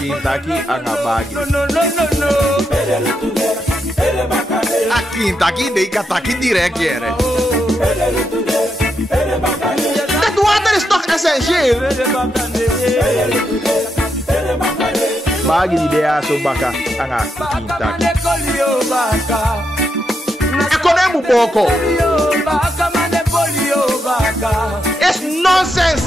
Kintaki angabagi. Kintaki dei kataki direct jere. Het water is toch essentieel? Bagi di dea so baka anga kintaki. Ekonemu boko. It's nonsense.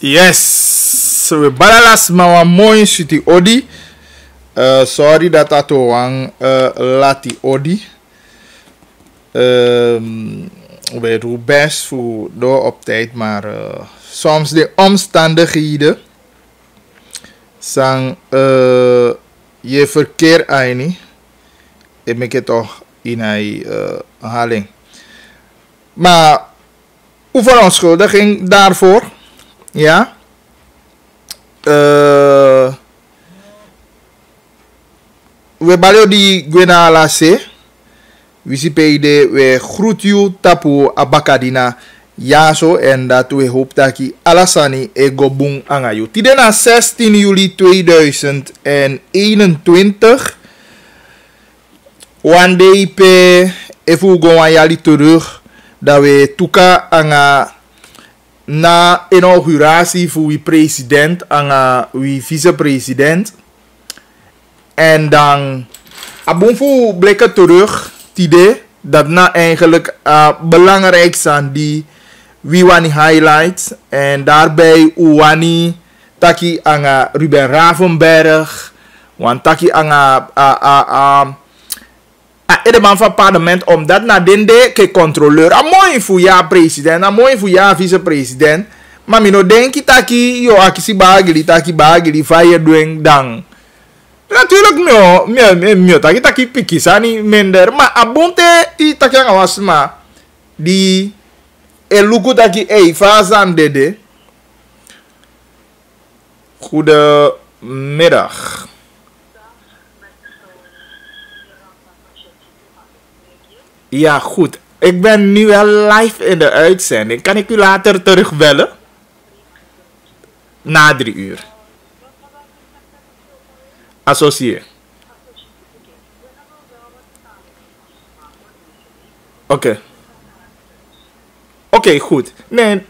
Yes, we balalas mawa mooi city odi. Sorry dat ato wang lati odi. We doen best voor door op tijd, maar soms de omstandigheden zijn je verkeer aan en maak het toch in een haling. Maar hoeveel onschuldiging daarvoor? Ja. We balio di Gwena Lase. Wisipede we groet you tapu abakadina yaso en dat we hoop dat je alasani ego bung angayu. Tidena 16 juli 2021. One day pe efu go yali terug dat we tuka anga na inauguratie voor wie president anga wie vicepresident. En dan abonfu bleek terug idee dat na eigenlijk belangrijk zijn die wie wani highlights en daarbij wani taki anga Ruben Ravenberg want taki anga edeman van parlement omdat na dende ke controleur mooi voor ja president mooi voor ja vicepresident maar mino denki taki yo akisi bagili taki bagili fire doing dang. Natuurlijk mio taki pikisani minder maar abonte i taki awasma di eluku taki fazan dede. Goedemiddag. Ja, goed. Ik ben nu wel live in de uitzending. Kan ik u later terugbellen? Na 3 uur. Associé. Oké. Oké, goed. Nee.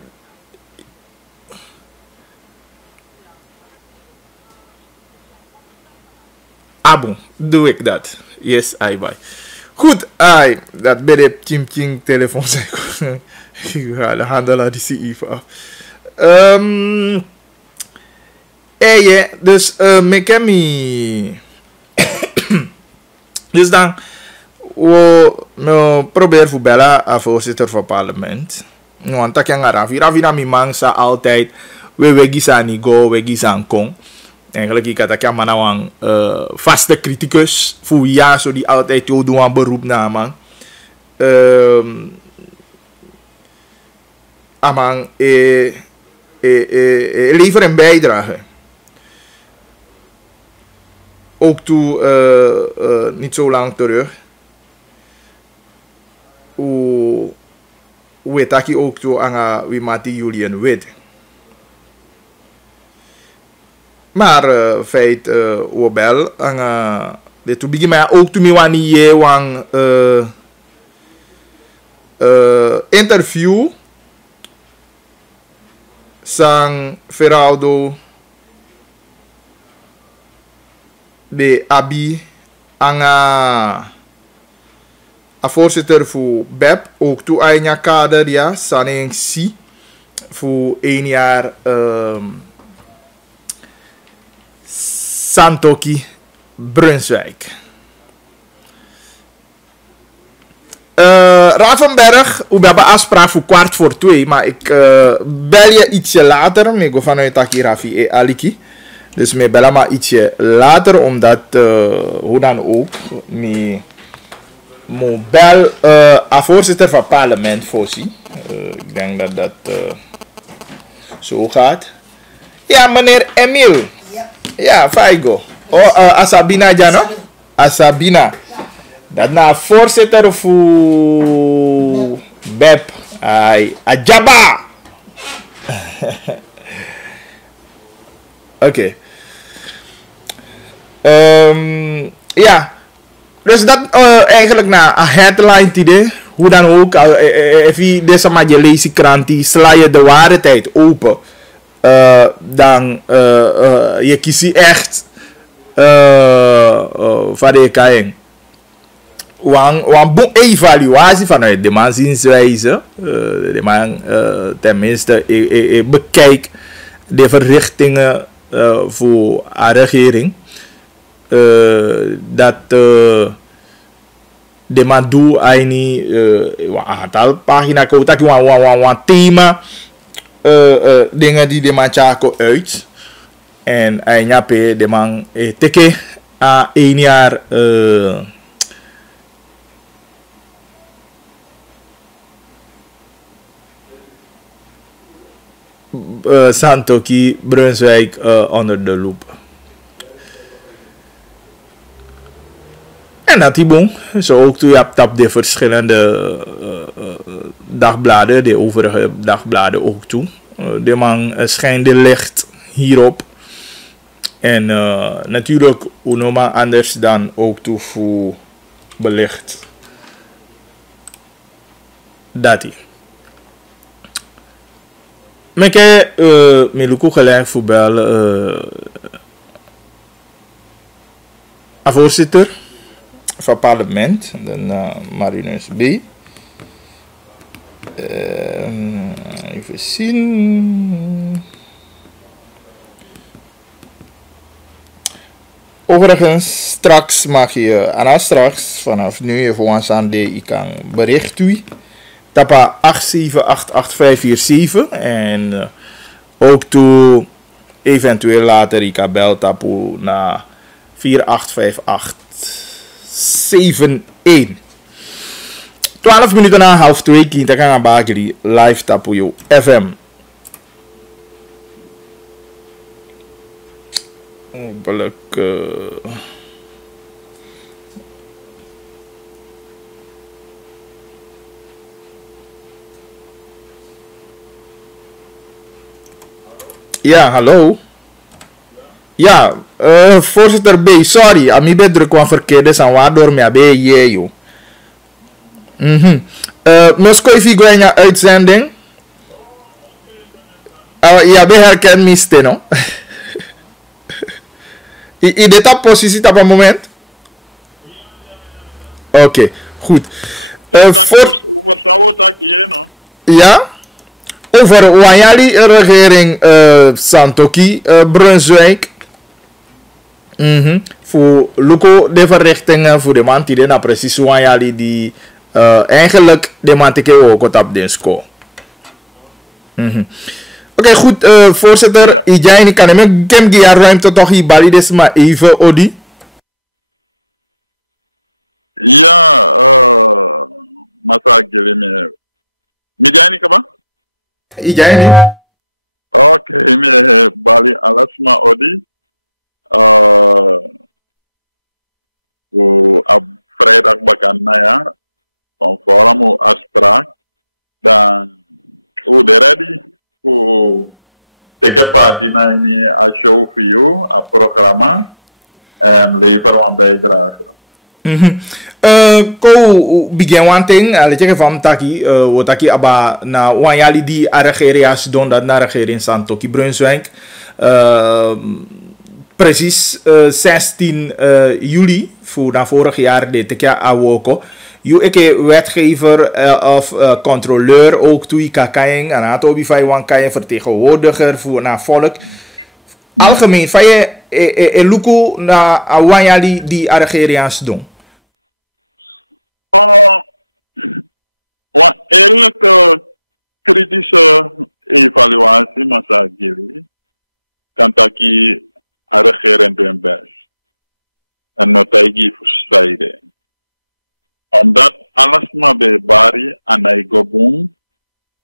Bon, doe ik dat. Yes, bye. Goed, dat ben de ching telefoon zeggen. Ik ga de handelaar die zie even af. Dus Mekemi. Dus dan we proberen voor bellen aan voorzitter van parlement. Want dat kan Ravi na mi mangsa altijd we wegisa ni go wegisa kong. Eigenlijk ik had dat man vaste criticus voor ja zo die altijd jou doen een beroep na man. Amang liever een bijdrage. Ook toe niet zo lang terug. Hoe weet ik ook toe aan wie mati Julian weet. Maar feit wobel aan de to begin maar ook toe mi wani je wang interview sang Feraldo de Abi anga a voorzitter voor BEP ook toe aina kader ja saneng si voor 1 jaar Santoki Brunswijk. Ravenberg, we hebben afspraak voor 1:15, maar ik bel je ietsje later. Ik ga vanuit Takirafi en Aliki. Dus ik bel maar ietsje later, omdat hoe dan ook, ik bel voorzitter van het parlement voorzien. Ik denk dat dat zo gaat. Ja, meneer Emil. Ja, Faigo. Oh, Asabina Jano? Asabina. Dat na voorzitter voor BEP. Ay, Ajaba. Oké. Ja. Dus dat eigenlijk na een headline idee. Hoe dan ook, even deze maar je leest krantie, sla je de ware tijd open. Dan je kiest echt van de kijken. Wan boek evaluatie vanuit de man zienswijze. De man tenminste bekijk de verrichtingen voor de regering. Dat de man doet een aantal pagina dat een thema dingen die de man chako uit. En hij de man teke a 1 jaar Santoki Brunswijk onder de loep. En dat die bon, zo ook toe je hebt op de verschillende dagbladen, de overige dagbladen ook toe. De man schijnt de licht hierop. En natuurlijk, hoe normaal anders dan ook toe voor belicht. Dat hij. Maar ik heb gelijk voor bellen voorzitter van het parlement, de Marinus B. Even zien. Overigens, straks mag je, straks vanaf nu even aan de ik kan bericht u. Tapa 8788547 en ook toe eventueel later ik kan bel tapu naar 485871. 12 minuten na 1:30 kind kan gaan bagri live tapu yo FM. Hopelijk ja, hallo. Ja, voorzitter B, sorry, aan mij ben druk van verkeerde zijn waardoor mij bij je, joh. Moskoi even gaan naar uitzending. Ja, bij herken me no? In dit positie op een moment? Oké, goed. Ja? Over Wanyali regering Santoki Brunswijk. Voor Luko de verrichtingen voor de man die na precies Wanyali die eigenlijk de man die ook op de score. Oké, goed, voorzitter. Ijai kan hem gemgia ruimte toch hier balides maar even Odi. Ja, masa geleme. Midjani kaba? Ijai. Oké, me bali alasma Odi. Op vrijdag bakan ya, conform o afspraak, dan de ready voor take part in een show voor jou, een programma en leveren een bijdrage. Ko begin one thing, let je van taki, wat taki aba na wanyali di regerias don dat na regering Santoki Brunswijk. Precies 16 juli voor vorig jaar de Tekia Awoko. Je wetgever of controleur ook toe je kan en had ook bij wan kan je vertegenwoordiger voor naar volk. Algemeen, van je luku na awanyali di Argeriaans doen. Wat eerlijke kritische evaluatie masagiri kan taki regering doen best. En notagi verspreiden. Omdat alles maar bij bari aan hij gobung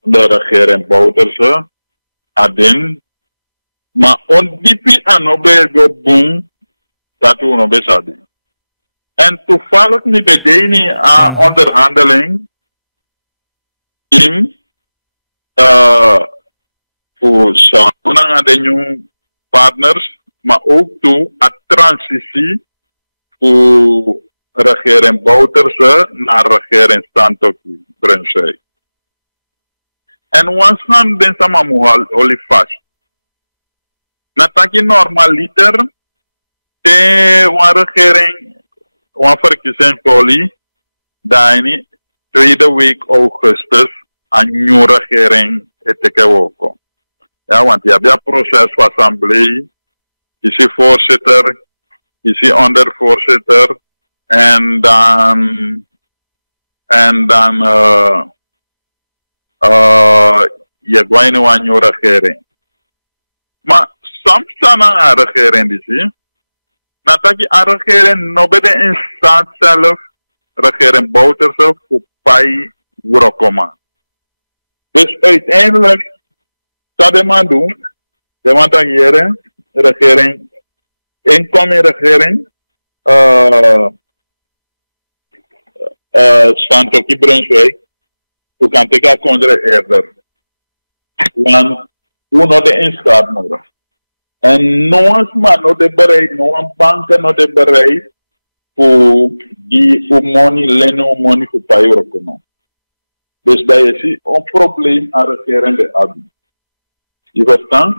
de regering bouwterse adin maar ondipi aan obe gobung dat we nog best hadden. En toevallig niet bij die onderhandeling team voor samen de nieuwe partners, maar ook toe een transitie voor regering Bouterse naar regering Santoki, Brunswijk. En ons gaan den sama muhal olifas. Nataki normaliter te wan regering wan verkiezing poli daini tweede week Augustus een nieuwe regering eteke woko. Ja, want je hebt een proces van assemblee, je ziet voorzitter, je ziet ondervoorzitter en dan je gaat in een nieuwe regering. Maar soms zijn er een regering die zie, nadat je een regering nog bij de instaat zelf, regering Bouterse, voor pai wurokoma. Dus uiteindelijk, dat de man doen, de man dat hier, regering, inkomen regering, Santoki Brunswijk, hoe kan ik dat kondre eerder? Want hoe nog de instaat nodig. En nooit maar nog de bereid, nooit banken nog de bereid, voor die voor money, lenen money voor pai wurokoma. Dus dat is een probleem aan de regering Abi. Je verstaat?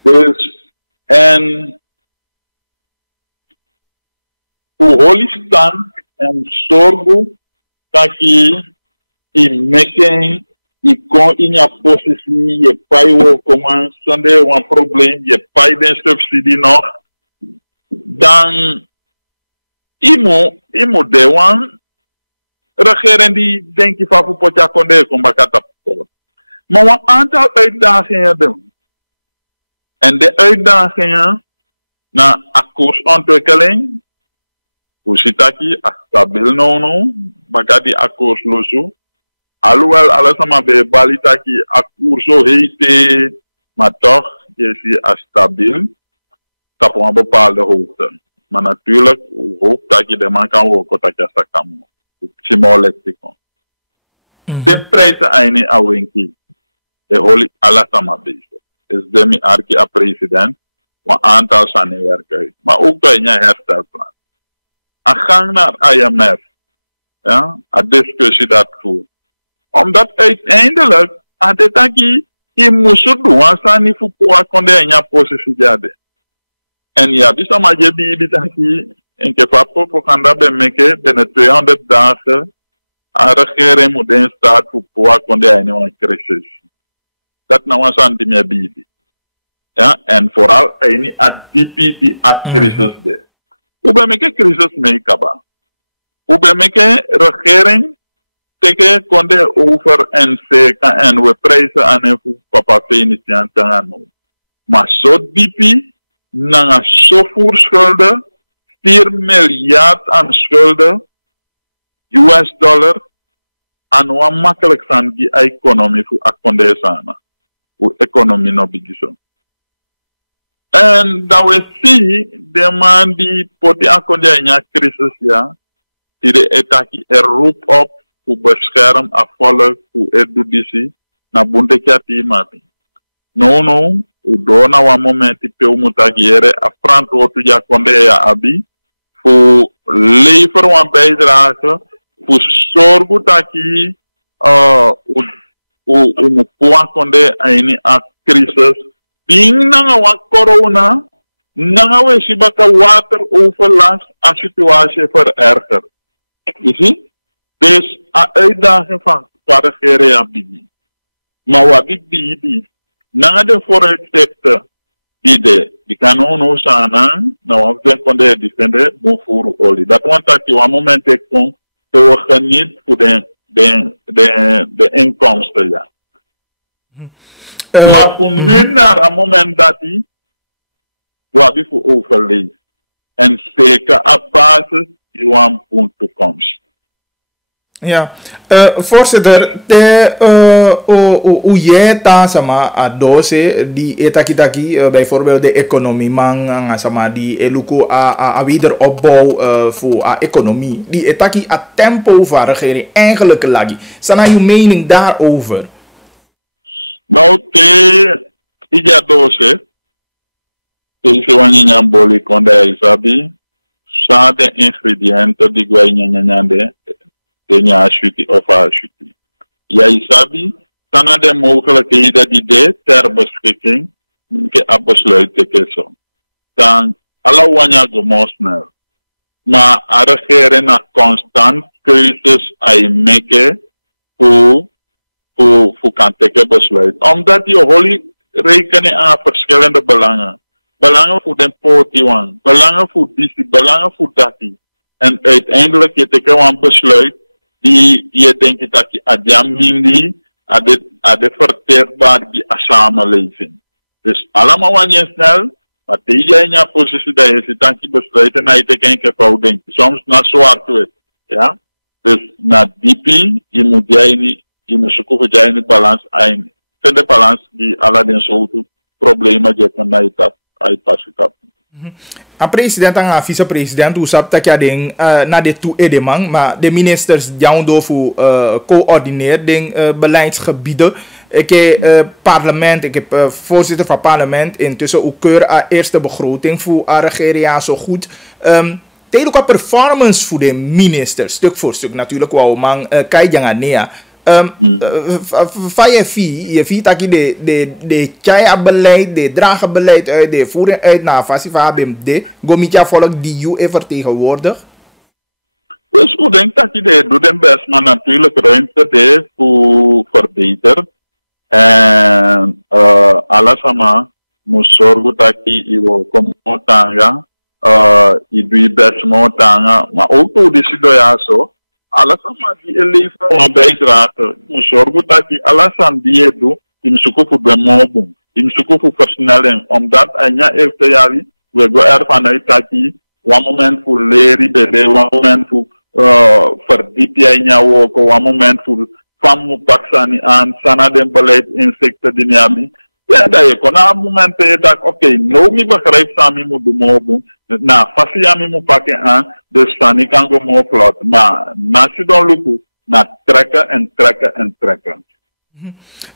Dus, en hoe holy staan en zorgen dat je making, je kon in je positie, je pai wil komen, zonder een probleem, je pai de subsidie nog, dan je moet de one regering die denk je van potja konde kom bakata. Maar een aantal uitdagingen doen. En de uitdagingen na akkoordsontwikkeling, hoe zit dat hier, stabiel no, bakadi akkoord losu. Alhoewel alles maar bij balitaki akkoord zo heet, maar toch is hij stabiel op een bepaalde hoogte. Maar natuurlijk, hoe hoog dat je de man kan woken, dat je dat kan. De prijzen zijn awinki. De holy alles samen bezig. Is de mi arki a president, een aantal zijn werken. Maar ook bij een herstelplan. A gang naar IMF. Ja, a discussie daartoe. Omdat uiteindelijk, aan de taki, je moest doen, aan niet voor poa konde in je positie jade. En ja, die sama je die taki, in kepapo voor gaan dat bemeke, binnen 200 dagen, a regering moet in staat voor poa konde in een crisis. Dat nou was aan die meer bieden. Ja, en vooral een adipi die a crisis de. Hoe ben ik crisis mee kaba? Hoe ben ik regering teke konde over NC en we prijzen aan en voor papa Venetiaan te gaan. Maar zo dipi, na zo voorschulden, 4 miljard aan schulden, US dollar, aan wat makkelijk zijn die economie voor akonde sana. Hoe economie no bigiso. En dat we zien, de man die poti akonde in een crisis, ja, die de etaki roep op voor bescherm afvallen voor edudisi, na bunte kiati mati. No, u dona wa momenti pe umutagiere, afrant otu ja konde ya abi, voor leveren een bijdrage, voor zorgen dat je moet konde in een crisis. Ding nanga wa corona, nanga we sibaka water overlast a situatie verergert. Je ziet? Dus een uitdaging van paragere bibi. Maar wat ik die, nanga de vooruitzichten die Die kan no sana, nou we kon de defender voor olie. Dat want dat je een moment kon te geniet voor de inkomsten, ja. Maar voor nu naar een moment dat hij wat voor overleeft. En zeker op basis van een toekomst. Ja, voorzitter, hoe jij daar sama a dose die etakitaki bijvoorbeeld de economie man sama die eluku a wederopbouw voor a economie die etaki a tempo van regering eigenlijk lagi. Sana je mening daarover? Nou, ija dose, deze wanneer boli konda isabi, sa de ingrediënten die wij nyanyande Kenya shuti of shuti. Ja, isabi, sana de mogelijkheden die de ter beschikking ke abesluiten keso. Dan alle wanneer gemosnel. Maar a regering na constant keuzes ay meke voor kan teken besluit. Omdat die holy rekenen aan verschillende belangen. Belangen voor de potiwan, belangen voor die, belangen voor dat. En uiteindelijk je teken een besluit die je denkt dat je adjamindi aan de verteerbaar die samenleving. Dus allemaal wanneer snel, maar tegen je positie dat je zit aan die besluiten en je teken een verhouding. Soms naar zwart wit. Ja? Dus naar diepi, je moet jij niet. Je moet zoeken jij niet balans een. Vind de balans die alle den soorten problemen je kan uit passen. A president en a vice-president usap tak ya ding na de toe edemang, maar de ministers jouw dofu coördineer ding beleidsgebieden. Ik heb parlement, ik heb voorzitter van parlement intussen ook keur a eerste begroting voor a regering zo goed. Tegen qua performance voor de ministers, stuk voor stuk natuurlijk wou man kai jangan nea. Je vindt dat je de chaya-beleid, de dragenbeleid uit, de voering uit naar Fasifa BMD, Gomitja volk die je vertegenwoordigt? Dus ik denk dat je doet het best, maar natuurlijk ruimte de voor verbeteren. En alles allemaal moet zorgen dat je wil komen tanga, je doet je best tanga, maar ook door de situatie. Alles aan die leven van bijdragen. Je zorgt dat je alles aan die je doet, je zoekt voor de mobile, je zoekt voor versnelling. Omdat en ja, eerste jaar, we gaan ervan uit dat je een moment voor leren, een moment voor verdiepen in jouw werk, een moment voor van moet pakken aan, sana den beleid insecten die niet. Ja, dat je kon aan momenten dat oké, nou me begrijpt samen moet doen mobile. Nou, facia me moet pakken aan, dus dan ik kan gewoon more vlot. Maar als je dan lukt, naar trekken en trekken en trekken.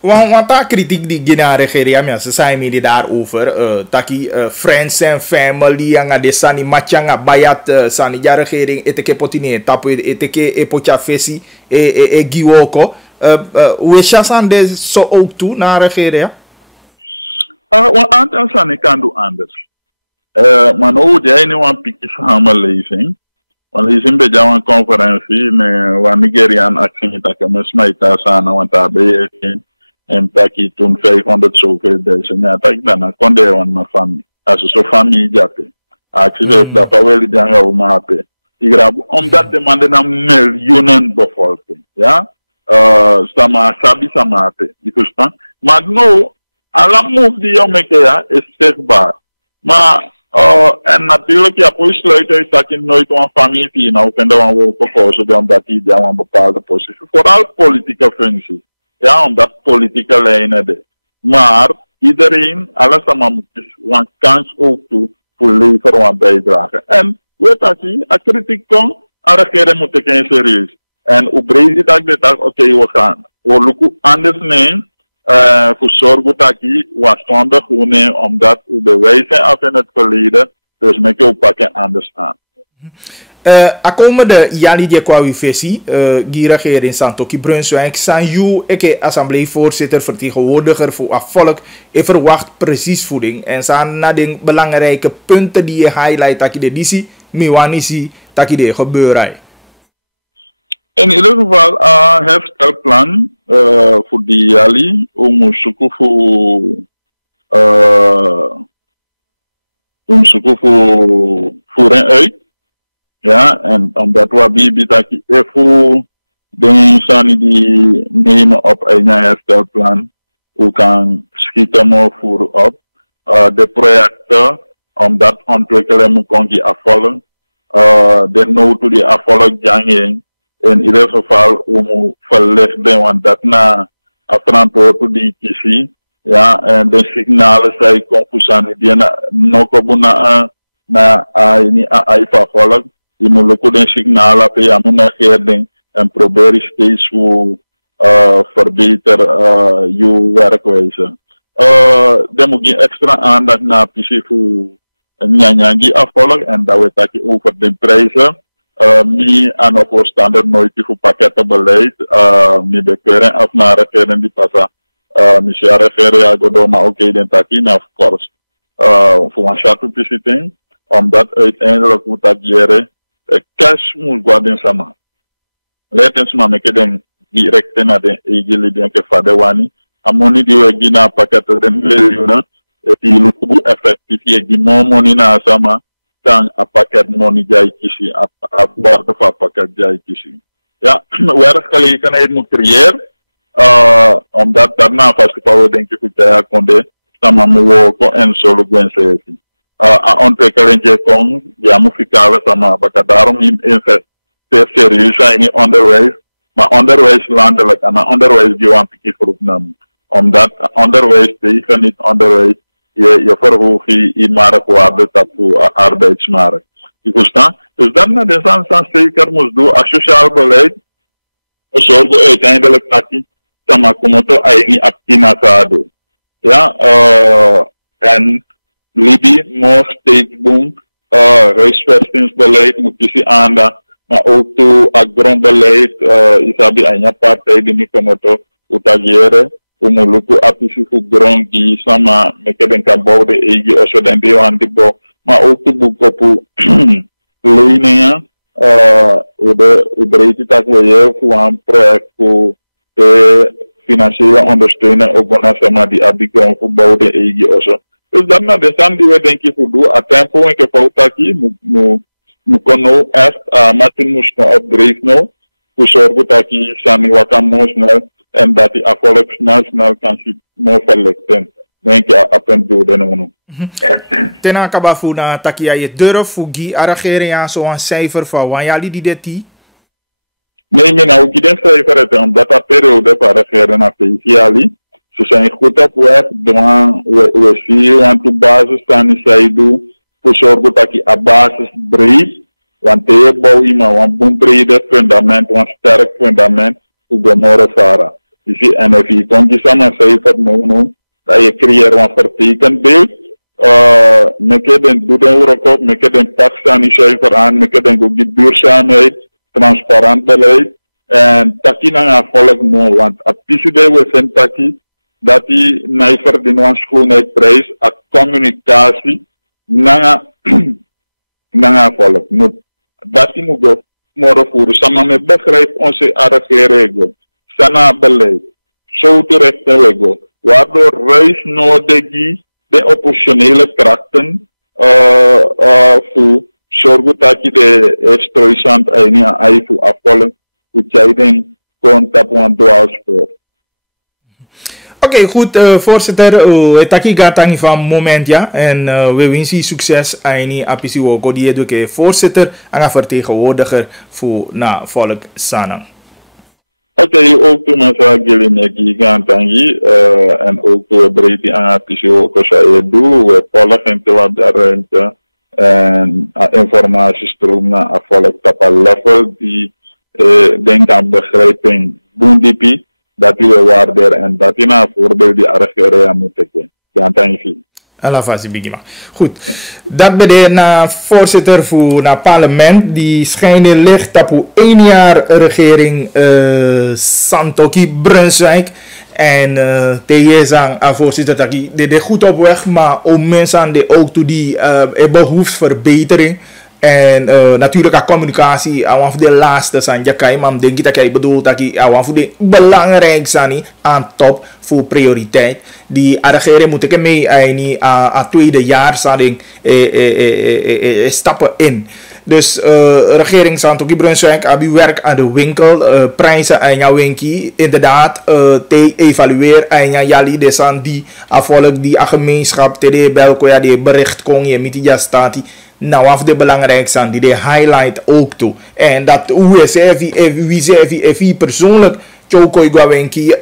Want daar kritiek die gina regering, ze zijn me daarover. Taki friends and family, anga de sani machanga bayat sani ja regering eteke potine tapu eteke epocha fesi giwoko. Hoe is dat de zo ook toe naar regering? Want aantal sani kan doen anders. Maar nu jij nu een pikje samenleving. Want je ziet bij een conferentie waar Nigerian actie dat je met mij thuis aan, want daar ben je en dat je toen 500 zoveel duizend. Ja, dat ik dan kon de mijn familie. Als je zo'n familie jatte. Actie heeft dat wel die dingen over maken. Omdat de man dan miljoenen bevolking. Ja, sama sabi samate. Je verstaan? Maar nu, alle move die je maakt is zichtbaar. Maar en natuurlijk, ja, voor sluiten is dat je nooit een familie nou vindt dat we verkozen omdat die een bepaalde positie. Vooral politieke functies. Ja, omdat politieke lijnen. Maar iedereen, alles allemaal moet een kans ook toe voor leveren een bijdrage. En weet dat je, als kritiek komt, de regering moet ik in serieus. En op breed dat ik dacht, oké, we gaan. We lukken anders nemen. Voor zorgen dat je was zonder groene, omdat we bewijzen af in het verleden, dus met je pakken anders aan. Akome de jali je kwa wifesi, gira in Santoki Brunswijk, san you, eke assembleevoorzitter, vertegenwoordiger voor het volk, en verwacht precies voeding. En zijn na de belangrijke punten die je highlight, dat je de disi, miwanisi, dat je de gebeuren. In ieder geval, herstelplan voor die jali, om zoeken voor zoeken voor voeren uit. Ja, en omdat we bibi taki even dingen zijn die nemen op een herstelplan, hoe kan schieten we voor op. De projecten, om dat ontwikkelen moet kon die afvallen. De nood die afvallen janging. In ieder geval, we moeten verlichten, want dat na afverantwoord die kiezen. Ja, en de signalen zijn confusant. Die nog op na volk. Je moet ook de signalen op je monarchering en proberen steeds hoe verbeteren je werkwijze. Er moet je extra aandacht naar precies voor nyanyangi afvolg en dat we het over de prijzen. Mi aan de voorstander nooit voor pakkettenbeleid. Mi bekeuren af naar regering die passa. Misschien regering ja godo maar oké den taki of course. Voor een shatu visiting. Omdat uiteindelijk moet dat jaren cash moet worden sama. Let ons maar met den direct naar de egeli den ke fadewani. Amoni die we gina pakketten den miljoenen. Die lukubu effectief je die money na sama. Dan a pakket money jai kisi a waarde van pakket jai kisi. Ja, werkgelegenheid moet creëren. Omdat daarna vastgepouwen denk ik dat je konde sama muwoko en solo gwense. A ontwikkeling je kon, ja moet fikale sama. Baka daarom investeer serieus in onderwijs. Maar onderwijs landelijk en onderwijs die want ik groep nam. Omdat onderwijs tegen niet onderwijs. Je verhoogt je marktwaarde op arbeidsmarkt. Je verstaan? Dus dan naar de zand zeker moest doen als sociaal beleid. We zorgen uiteindelijk dat je sama komoto eigen actina zou. Ja, en Libi, more state boom, huisvestingsbeleid moet je zien aandacht. Maar ook toe agronbeleid, isabi anya partij die niet komoto utageren. Umuluku apisi fu grond die sama meke den kan bouwde egi oso den deo antibo maar ook te boeken op leningen breedte dat we je voor een project voor financiële ondersteunen ook na sama die abikon voor bouwde egi oso dus dan na de stand die we denk ik voor doen a tempo en ke pautaki mu kono est matin moest no opdreef no voor zorgen dat je sami wakamos no en dat die afvallig snel kan zien more verlichten. Denk je op een doel no. Tena kabafu na takia je durf fugi aragerian zo een cijfer van wanjali die deti. Nee, nou ik denk cijfer het omdat dat periode van arageren na speciali. Ze zijn goed op weg, dan we zien want de basis staan zij doen voor zorgen dat je a basis breed, want je bouw iemand een boom brede fundament, een sterk fundament voor de morgen varen. Dus en als je komt je samen cijfer noemen, dat je creëert een vertekend beeld. Meke den doe den workop, meke den taxa niet cijfer aan, meke den ook die duurzaamheid, transparant beleid. En taki na volk mo, want a piside we zijn taki, dat die nijver die een schoonheidprijs, a communicatie, na volk moet. Dat die moet go morgen voeren. Samen met begrijp onze regel. Sana beleid. Zo terecht we go. Waardoor reis nodig de oppositionele krachten voor zorgen dat je de struisant en voor afvallen. Dat jij denkt, komt op een dwaalspoor. Oké, goed, voorzitter. Het taki gatangi van moment ja. En we wensen succes aan die apisi woko die eduke voorzitter en een vertegenwoordiger voor na volk Sanang. Oké, ook toen we geleden gatangi en ook we breedte aan apisi woko zou doen. We volgen te wat daaruit en informatiestroom naar volk op een level die denk aan begrijping boendipi. Dat we waarderen en dat je na voorbeeld die argeren moet tekenen. Ja, dank je. Alafasi bigima. Goed. Dat betekent na voorzitter voor na parlement die schijnen ligt op 1 jaar regering Santoki Brunswijk en tegen voorzitter dat die goed op weg maar om mensen die ook toe die behoeft verbetering En natuurlijk communicatie, aan de laatste zijn jakai, maar denk ik dat ik bedoel dat ik aan de belangrijk zijn aan top voor prioriteit. Die regering moet ik mee aan tweede jaar stappen in. Dus regering Santoki Brunswijk hebben werk aan de winkel, prijzen aan jouw winkel, inderdaad te evalueren aan jouw jali desan die afvolg die gemeenschap te belko ja die bericht kon je met die staat nou af de belangrijkste aan die de highlight ook toe en dat hoe wie persoonlijk Chokoi Gwawenki,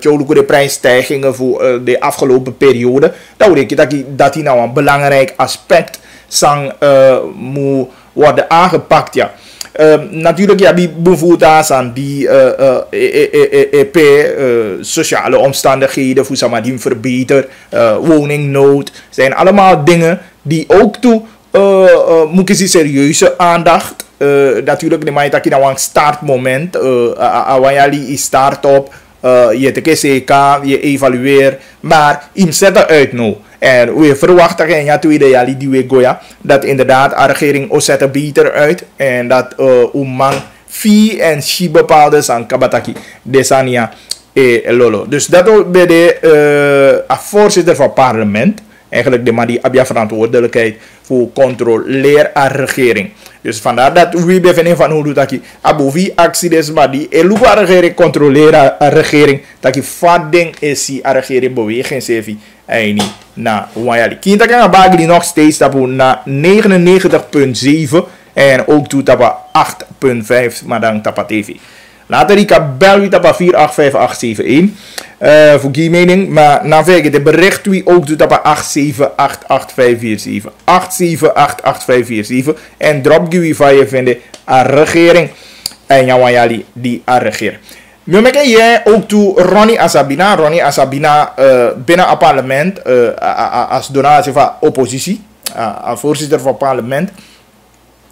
Choluko de prijsstijgingen voor de afgelopen periode. Dan denk ik dat die nou een belangrijk aspect sang moet worden aangepakt. Ja. Natuurlijk, ja, die bevoegdheid aan die sociale omstandigheden voor Samadim verbeter, woningnood, zijn allemaal dingen die ook toe moet je serieuze aandacht. Natuurlijk, de mij dat je nou een startmoment, wanneer je start op, je te CK, je evalueert, maar je zet eruit nou. En we verwachten in ja tweede jaar die we goya dat inderdaad de regering ook zet beter uit en dat man fee en shi bepaalde zijn kabataki desania lolo. Dus dat ook bij de voorzitter van het parlement. Eigenlijk de man die abia verantwoordelijkheid voor controleer aan regering. Dus vandaar dat we bevinden van hoe doet dat je abovi actie des maar die eluwa regering controleren aan regering dat je vaak ding is die aan regering beweging sevi en niet na wajali. Kinta kan bagli nog steeds tapu na 99.7 en ook toe tapa 8.5 maar dan tapa tv. Later ik bel je tapa 485871 voor die mening, maar na vijgen de bericht wie ook doet op 8788547 8788547 en drop die van je vinden aan regering en jouw die aan regering. Nu maak je ook toe Ronnie Asabina binnen het parlement als donatie van oppositie, als voorzitter van het parlement.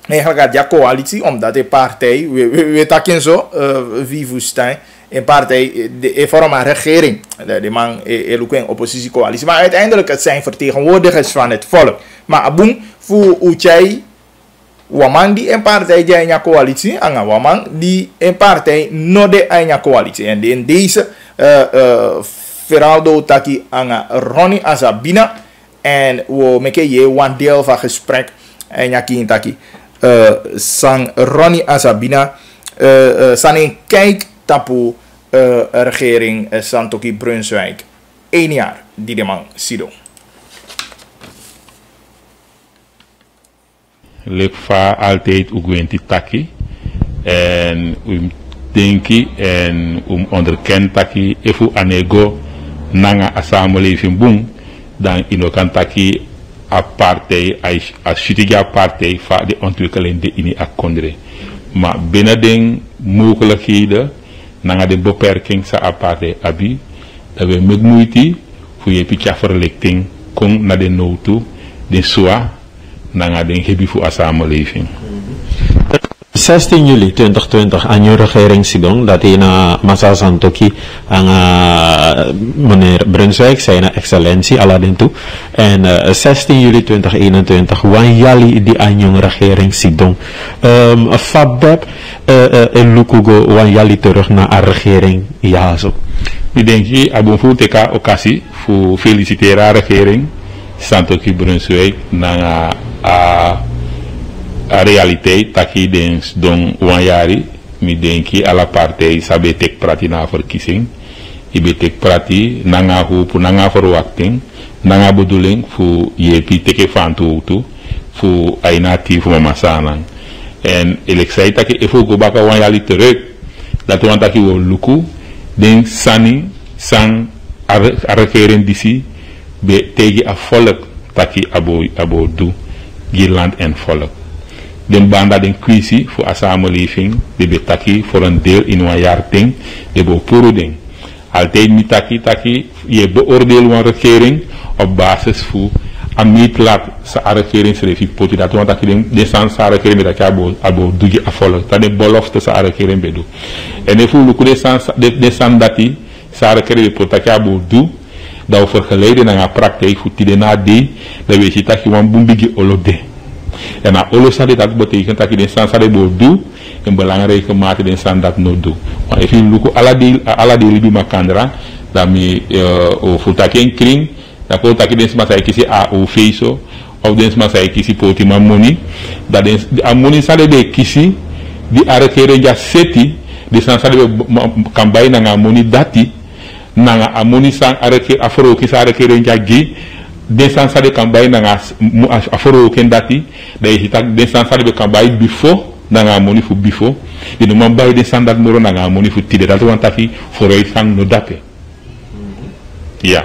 Eigenlijk had ja coalitie, omdat de partij, we takken zo, wie woestijn, een partij, de vorm een regering, de man ook een oppositiecoalitie. Maar uiteindelijk het zijn vertegenwoordigers van het volk. Maar aboom, voor Uchai, waman die een partij die een coalitie, en waman die een partij no de een coalitie. En in deze Feraldo taki aan Ronnie Asabina, en we maken je een deel van gesprek en jakin taki. Sang Ronnie Asabina san een kijk tapu regering Santoki Brunswijk 1 jaar die de man sido. Lekfa altijd ugwenti taki en denki en onderkent taki efu anego nanga a samenleving boom dan inokan taki a partij als schutiga partij van de ontwikkeling die in akondre. Maar binnen de mogelijkheden, na de beperking sa partij abi, dat we met moeite voor je pitja verlichting kon naar de nood toe, de soa, na de gebied voor de samenleving. 16 juli 2020 aan je regering sidong dat in masa Santoki ang meneer Brunswijk zijn excellentie Aladdin toe en 16 juli 2021 wan yali di aan je regering sidong fabeb lukugo wan yali terug naar de regering ja zo. Ik denk je abon voor teka occasie voor feliciteren de regering Santoki Brunswijk na a realiteit taki dens don wanjari mi denki ala partij sabe tek prati na verkiezing ibe tek prati nanga hu nanga verwachting nanga bedoeling fu yepi teke fantu tu fu ainati fu mamasanang en eleksai taki efo go baka wanjali terug dat want taki wo luku den sani sang a regering disi be tegi a volk taki abo du Gierland en volk. Den banda den kwisi voor a samenleving de betaki voor een deel in een jaar ding de bo puro ding. Altijd mi taki je beoordeel een regering op basis voor een meetlat sa regering schreef poti dat want dat de sans sa regering dat abo doe afvolg dat de belofte sa regering bedo. En if we de sans de sans dati sa regering potaki abo do dat vergeleden naar een praktijk voor die na die dat we ziet dat je een boembigi olode. En na olosa dat betekent dat je de stand zal doen in belangrijke mate de stand dat no doen. Maar if you look ala de libi makandra dat me of taken kring dat ko taken de stand kisi a o feiso of de stand kisi poti mamoni dat de amoni sale be kisi di arekere ja seti de stand sale kambai na amoni dati na amoni sang areke afro kisa arekere ja gi desansa de kambai na aforo kendati da hitak desansa de kambai before na moni fu before de no mbai de sandat moro na moni fu tide dat wanta fi foroi sang no date ja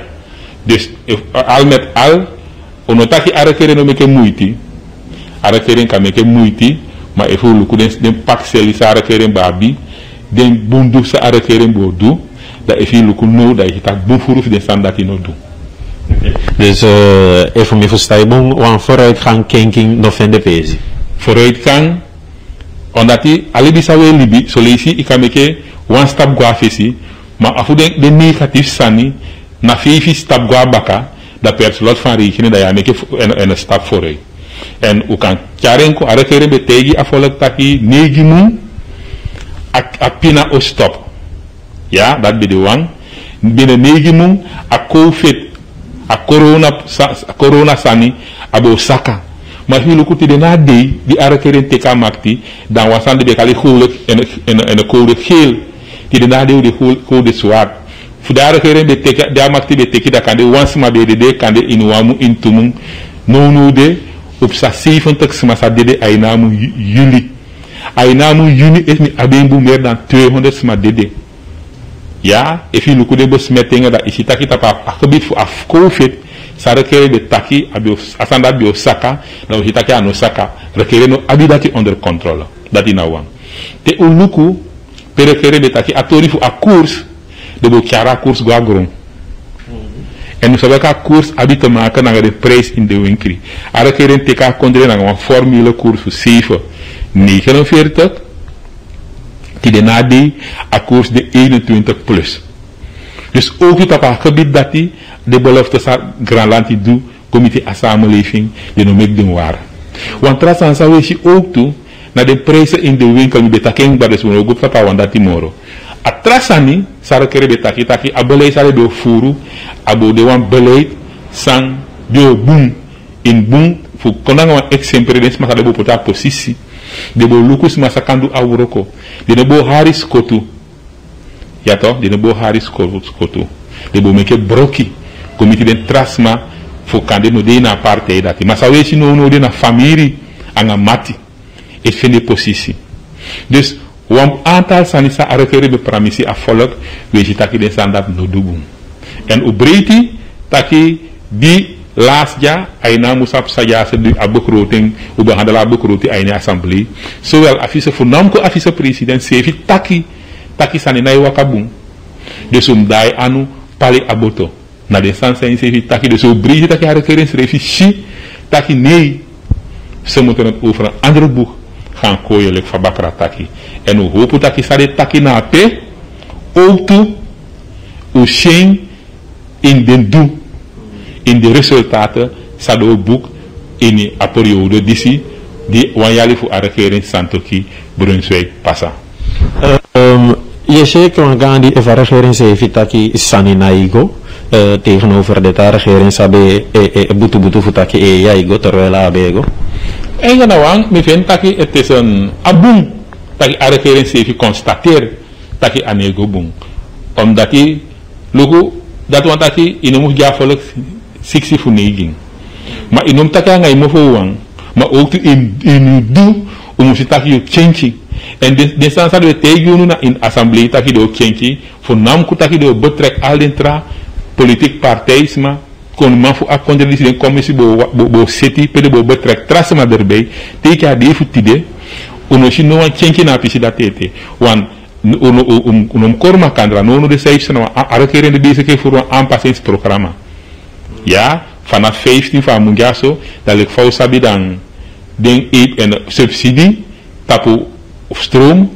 dus al met al ono taki arekere no meke muiti arekere ka meke muiti ma e fu lu ku den pak seli sa arekere babi den bundu sa arekere bodu da e fi lu ku no da hitak bu furu fi de sandati no du. Dus even me verstaan, want vooruitgang kenking nog van de pezi. Vooruitgang, omdat die alibi sawe libi, zo lees je, ik kan meke one stap gwa fesi, maar af de negatief sani, na 5 stap gwa baka, dat per slot van rekenen dat je meke een stap vooruit. En u kan kjarenko arekeren betegi afvolk taki negimu, apina o stop. Ja, dat bij de wang. Binnen negimu, a COVID. A corona sani abo saka maar hilu kuti de na de di arekeren teka makti dan wasan de bekali hulik en kode geel die de na de kode zwart fu de arekeren de teka da makti de teki da kan de once ma de kan de inwamu intumu no de op sa 70 smasa de ainamu juli is mi abembu meer dan 200 sma de. Ja, if you look at the besmettingen dat is het taki tapa gebied voor af COVID, sa rekere de taki abio asanda bio saka, dan is taki ano saka, rekere no abidati onder controle. Dat is nou one. Te uluku per rekere de taki atori voor a koers, de bo kiara koers guagron. En so ka koers abite maken na de prijs in de winkel. A rekere teka kondre na een formule koers voor 7,49. Die de nadi a koers de 21 plus. Dus ook het op het gebied dat die de belofte sa Granland die doet, comité a samenleving, die no make doen waar. Want trasan sa we ook toe, na de prijzen in de winkel, die betaking bij de zo'n goed papa, want dat die moro. A trasani, sa rekere betaki, taki, a beleid sa de furu, abo de wan beleid, sang, de boom, in boom, voor konang wan exemple, des ma sa de bo pota posisi. De bo lukus masakandu awuroko de bo haris kotu ya to de bo haris kotu de bo meke broki komiti den trasma fo kande no de na parte dati masawe si no de na famiri anga mati e fende posisi dus wam aantal sanisa arekere be pramisi a volk we ji taki den standard no dubum en ubreti taki di last jaar ay na musap saja se du abokroting u behandela abokroti ay ni assemblee zowel affiche voornam ko affiche president sefi taki sani na wakabum de sum dai anu pali aboto na de sansa in sefi taki de so brigi taki arekeren sefi shi taki nee ze moeten het over een andere boek gaan kooien van bakra taki en u hopen taki sade taki na pe ook toe u sheen in den doe in de resultaten sado boek in a periode d'ici die wanjali voor arekering Santoki Brunswijk passa. Je zeker want gaan die regering zei taki sani naigo tegenover de regering sabe butu futaki yaigo terwijl abego. En ga nou me vind taki het is een abum taki arekering zei constateer taki anego boom omdat die logo dat want taki inomu javolk 60 voor 9. Maar in omtaka nga imofowan, maar ook in do om se taki yo change. En de sansa de tegen na in assemblee taki do change, voor nam ku taki do betrek al dentra politiek partijsma kon man fu akonder de commissie bo city pe de bo betrek trasma erbij. Teki a de futide, ono si no wan change na pisi datete. Wan unom korma kandra no de seis na arekeren de bezig voor een aanpassingsprogramma. Ja, vanaf 15 van Mungaso, dat ik voor sabi dan den eet en subsidie, tapu of stroom,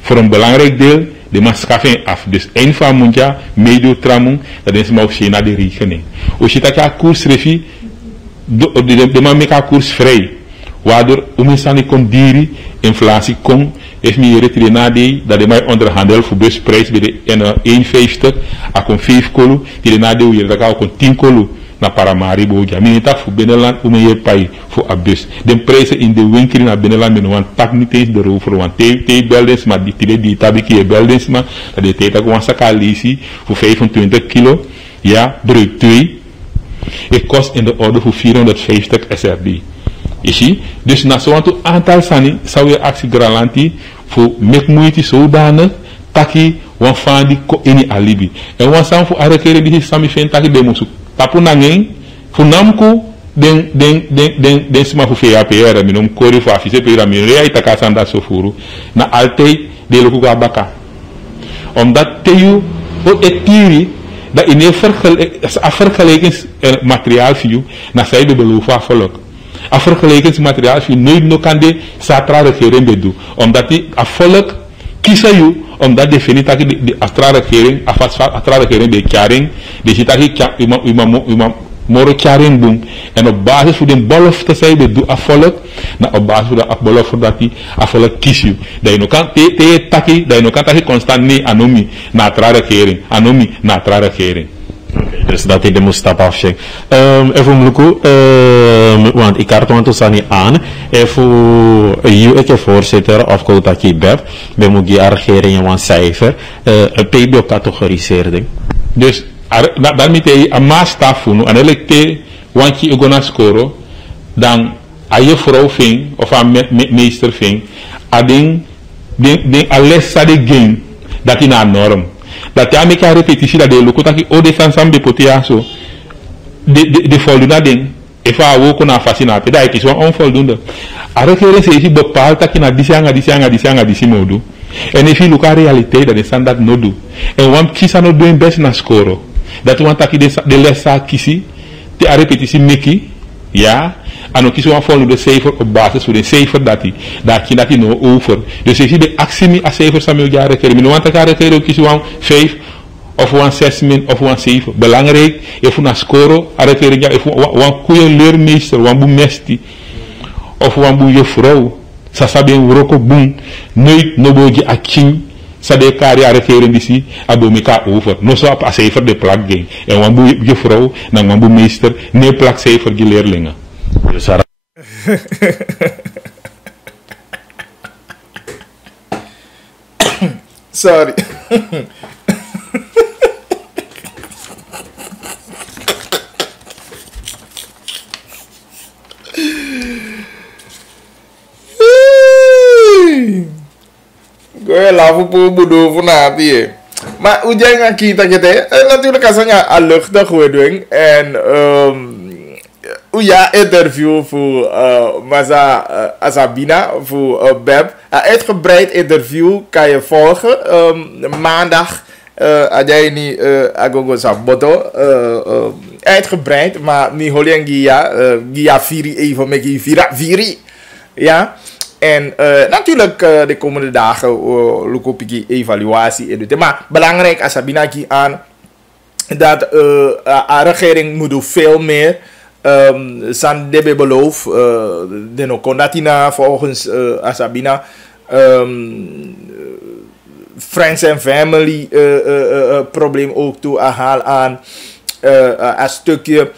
voor een belangrijk deel, de maatschappij af. Dus één van Munga, medio tramung, dat is maar op naar de rekening. Als je dat ja koers refi, de man maakt koers vrij. Waardoor umesani kon diri, inflatie kon, heeft me retree nadeel dat de mij onderhandel voor busprijs bij de 1,50 à kon 5 kolu, die de nadeel hier dat ook kon 10 kolu na Paramaribo. Ja, minita voor binnenland je pay voor a bus. De prijzen in de winkel naar binnenland men want pak niet eens de rover want te beldens maar die tabiki beldens maar dat de tijd gewoon sakalisi voor 25 kilo. Ja, breuk 2. Het kost in de orde voor 450 SRD. Je ziet, dus na zo'n aantal sani zou je actie gralanti voor met moeite zodanig taki wan fan die ko ini alibi. En wan san voor arekere die sami fen taki de musu. Tapu nangen voor namku den sma voor VAPR minom kori voor afise pera mi rea itaka sanda sofuru na altei de loku baka. Omdat teyu o etiri dat in een vergelijkingsmateriaal voor je na zij de beloofde afvallen. Een vergelijkingsmateriaal voor je nooit nog kan de satra regering bedoelen. Omdat die afvallen kiezen je omdat de finita de astra regering astra regering de karing de zit daar iemand moro karing boom en op basis van de belofte zij bedoelen afvallen na op basis van de belofte dat die afvallen kiezen. Dat je nog kan te taki dat je nog kan taki constant nee anomi na astra regering anomi na astra regering. Dus dat hij de moest stap afchecken. Even mluku, want ik kaart want ons niet aan. Even je voorzitter of Kotaki Beb, we moeten die regering een cijfer, een PB op categorisering. Dus daarmee je een maastaf doen, en electe, want je gona scoren, dan aan je vrouw ving of aan meester ving, aan den alles sa de game dat is een norm. Dat ja meka repetitie dat de loko taki o de sansam de potia so de voldoende ding efa awo ko na fascina pe dat is wel onvoldoende a regering se bepaalt taki na disi modu en if you look at reality dat de standaard no do en wan kisa no do best na score dat wan taki de lesa kisi te a repetitie meki ja en ook is wel voldoende cijfer op basis van de cijfer dat hij daar kinderen no over. Dus je ziet de actie als cijfer samen met jaren keren. Want dat jaren keren ook is wel 5 of wel 6 of wel 7. Belangrijk, even naar scoren, arrêteren ja even wel goede leermeester, wel boemesti of wel boeje vrouw. Sasabe roko boem, nooit no boje akin. Sade kari arrêteren disi, abomika over. No zo op cijfer de plak ging. En wel boeje vrouw, dan wel boemmeester, nee plak cijfer die leerlingen. Sorry. Gue lafu po bodoh vanavond hier. Maar hoe jij kita kita natuurlijk asalnya luchtig wedoing en ja, interview voor Masa Asabina voor Beb. Uitgebreid interview kan je volgen. Maandag had jij niet agogo saboto. Uitgebreid, maar niet alleen Gia Viri even met Viri. Ja. En natuurlijk de komende dagen loop ik die evaluatie. Maar belangrijk Asabina aan dat de regering moet doen veel meer. San debe beloof de no kondatina volgens Asabina friends and family probleem ook toe haal aan een stukje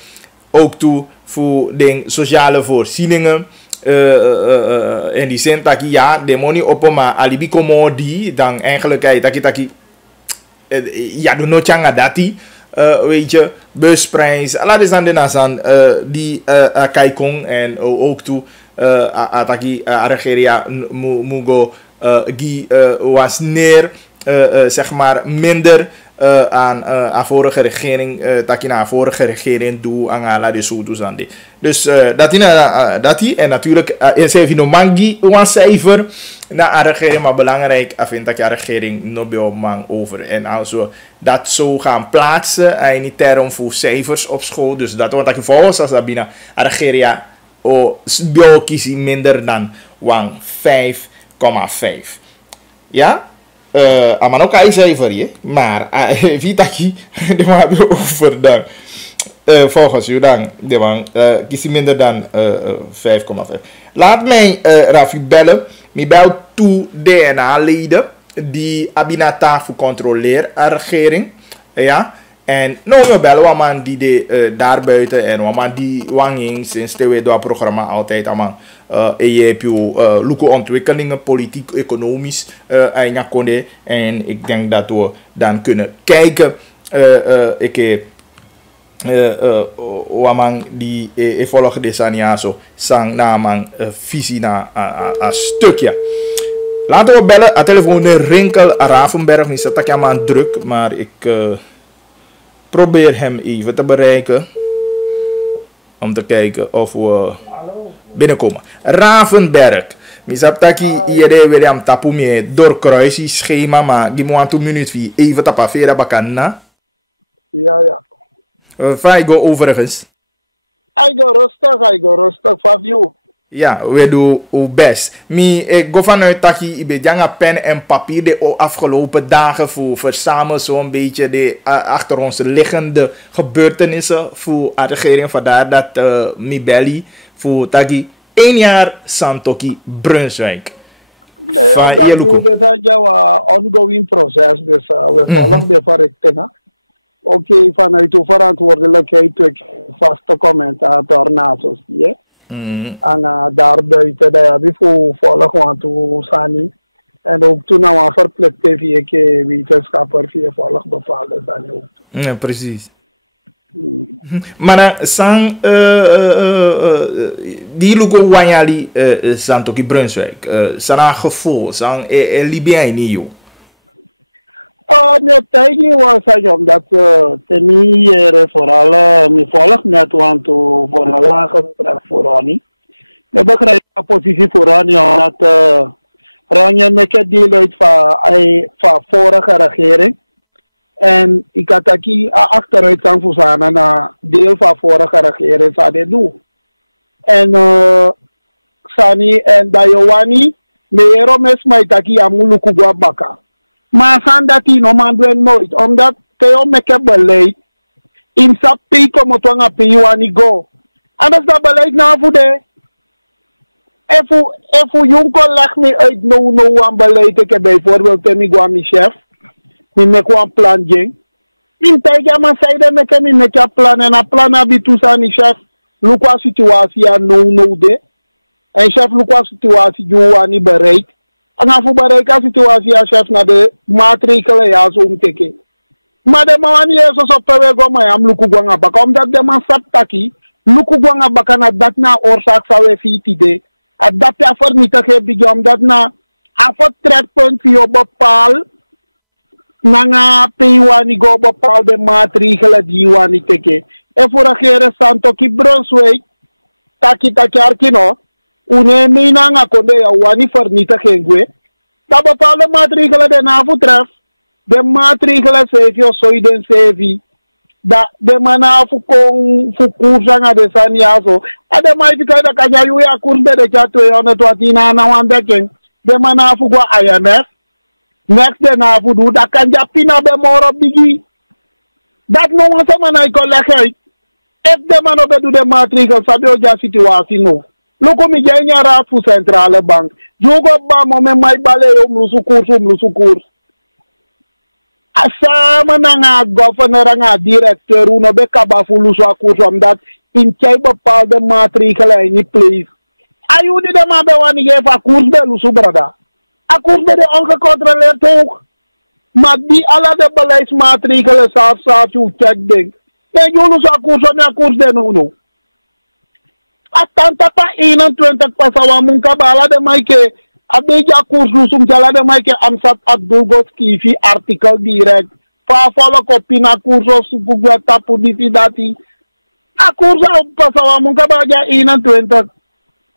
ook toe voor de sociale voorzieningen in die zin dat ja de money op maar alibi komodi dan eigenlijk taki ja do no changa dati weet je, busprijs, alla de zanden nasan die kijkong en ook toe ataki Algeria mugo gi was neer zeg maar minder aan vorige regering takina vorige regering doe aan alla de zo doen zande. Dus dat en natuurlijk in no mangi een cijfer na regering maar belangrijk vind dat je regering nobel man over en also dat zo gaan plaatsen en niet term voor cijfers op school dus dat wordt dat je volgens als dat binnen regering o biokisi minder dan 5,5 ja maar ook hij cijfer je maar wie dat je de maar over dan Volgens u dan, kies minder dan 5,5. Laat mij Rafi bellen. Ik bel toe DNA-leden die abina tafel controleert aan de regering. Ja. En nou we bellen wat man die daar buiten en wat man die wanging sinds de door het programma altijd allemaal je hebt je lukke ontwikkelingen politiek economisch en ik denk dat we dan kunnen kijken wat man die volgt deze jaar zo sang na man visie na een stukje. Laten we bellen. A telefoon de Rinkel Ravenberg. Is dat ik man druk, maar ik probeer hem even te bereiken. Om te kijken of we binnenkomen. Ravenberg. Misap taki iedereen weer am tapu me doorkruisie schema, maar die moet 2 minuten even tapa vera bakana. Ja. Vai go overigens. I go rustig van you. Ja, we doen ons best. Ik ga vanuit dat je een pen en papier de afgelopen dagen voor verzamelen zo'n beetje de achter ons liggende gebeurtenissen voor de regering. Vandaar dat Mibelli voor Tagi 1 jaar Santoki Brunswijk. Dat is jouw ongoing proces, dus we volgen de verrichtingen. Oké, vanuit de verantwoordelijkheid vaste commentator naast ons hier. En daar buiten daar heb ik volgen want toen Sani en ook toen nou verplicht TV wetenschapper via volg bepaalde Sani ook. Ja, precies. Maar sang die luko wanyali Santoki Brunswijk sana gevoel sang Libyen niet joh. Nee, tegen was hij omdat ten vooral me volg net want vooral gesprek voor Ronnie. Ik begrijp de positie voor Ronnie omdat Ronnie met deel uit van vorige regering. En ik had aquí achteruit kan voorzien naar deel van vorige regering zou dit doen. En Sani en Dayowani, meerom is mij taki amuluku baka. Maar san dat hij normaal doen nooit, omdat hij met beleid in sapi como twanga piwani go. Anders dat beleid na voor de. Even jonko leg me uit no aan beleid. Ik heb bijvoorbeeld en ik mijn chef, ik maak een plan jeng. In tijd maar zei dat ik maak een plan en een plan heb ik aan chef. Look wat situatie aan no de. En chef look wat situatie je aan niet bereikt. En dan voor bereiken situatie als chef naar de maatregelen ja zo omkijken. Maar de man niet is zo per week om hem luku gwanga baka. Omdat de man sap taki luku gwanga baka na dat na oorzaak zou even idee. En dat ja vernietigd heb omdat na afgetrekpunt via bepaal nanga peiwani go bepaalde maatregelen die wani teke. En voor regeren Santoki Brunswijk taki arkino. Une minanga konde ya wani vernietiging we. Dat bepaalde maatregelen de NAVO treft. De maatregelen zeven of zouden zeven. Dat de NAVO kon koersanga de sanyaso. En de maatregelen dat kan je ja koers bij de chat 200 wat in aan ontdekking. De NAVO go IMF. Next de NAVO doet dat kan je pina bij moro bigi. Dat no was een man ik leggen. If de man op de maatregelen sabi ja situatie no. Loko mi janya raad voor centrale bank. Jogo ba moment mai bale mlusu koers. Asama nga governor nga directeur uno be kaba fulu so koers omdat in kei bepaalde maatregelen in place. Ayudi de ma be wani ge va koers be lusu brada. A koers be de ongecontroleerd ook. Maar die alle de beleidsmaatregelen saaf je check ding. En jullie zo koers on ja koers de no. Atanta pa 21 pasawa munka bala de maike abeja koers lusum jala de maike Amsat Abdulgoski fi artikel direct fa follow kopina koers of subugwa tapu dati a koers pasawa munka baja 21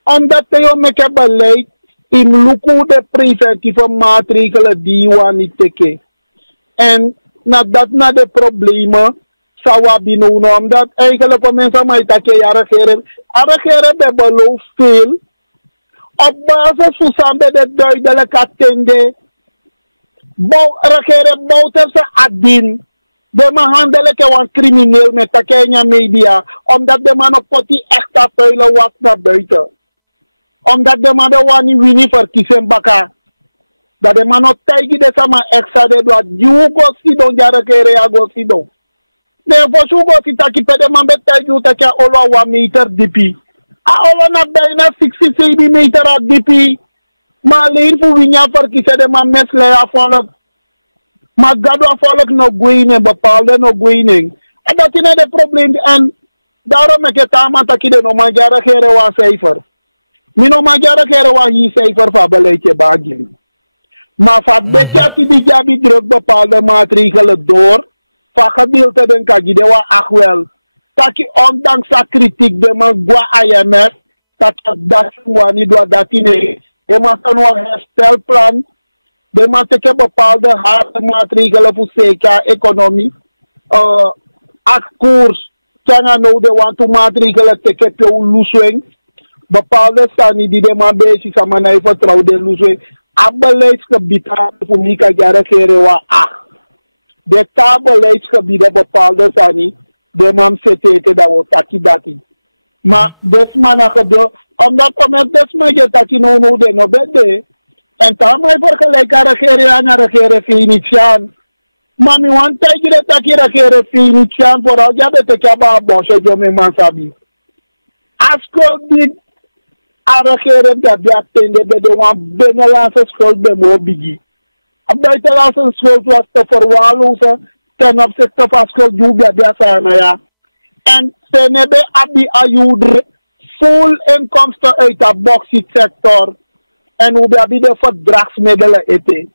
omdat te meke beleid in luku de preventieve maatregelen die wani teke en nadat na de problemen sawa binuno omdat eigenlijk mensen mij dat je regeren bij beloof veel op basis van samen de duidelijke tende regeren bouwt ze adin De man handelen ke wan crimineel met de Kenya media, omdat de man op poti echt vuile was naar buiten. Omdat de man de wani wini verkiezen baka. Dat de man op tijgi de sama exa de doa jugo si don jare kere ya go si don. Ne fo go si taki pe de man be tijgi utaki a olo 1 meter dipi. A olo na bijna 60 meter a dipi. Maar alleen voor wie je verkiezen de man mes lea volk. Maar gado volk no gwenen, bepaalde no gwenen. En dat is net het probleem. En daarom heb ik het aan taki de no man jare kere wa cijfer. Mino man jare kere wa hi cijfer van beleidje bagili. Maar van bekjati die jabi druk bepaalde maatregelen door. Van gedeelte den kagi de wa achwel. Taki ondanks sa kritiek de man gwa IMF. Dat wani doa datine. De man kan wel herstelplan. De man teke bepaalde harde maatregelen voor zeker economie. Akkoers. Kanga nou de want to maatregelen teke pe luswing. Bepaalde sani die de man bezig is aan mijn vertrouwen de luswing. Beleidsgebied voor mij kan jaren keren wa de beleidsgebieden bepaalde sani. De man zet dat we taki dati. Maar desman gebeurt. Omdat we desman je taki no de no bede. En daar mij vergelijken regeren aan regeren Phoenician. Maar mi want taki de taki regeren Phoenician vooral ja bete kaba bosje jo me man sabi. Asko dit regeren dat ja tende de wan binnenlandse schuld bij mo bigi. A buitenlandse schuld was te verwaarlozen ten opzichte van schuld die ja zijn ja. En ze hebben abi ayudre full inkomsten uit de bauxitsector. En hoe hebben de verdragsmiddelen eten.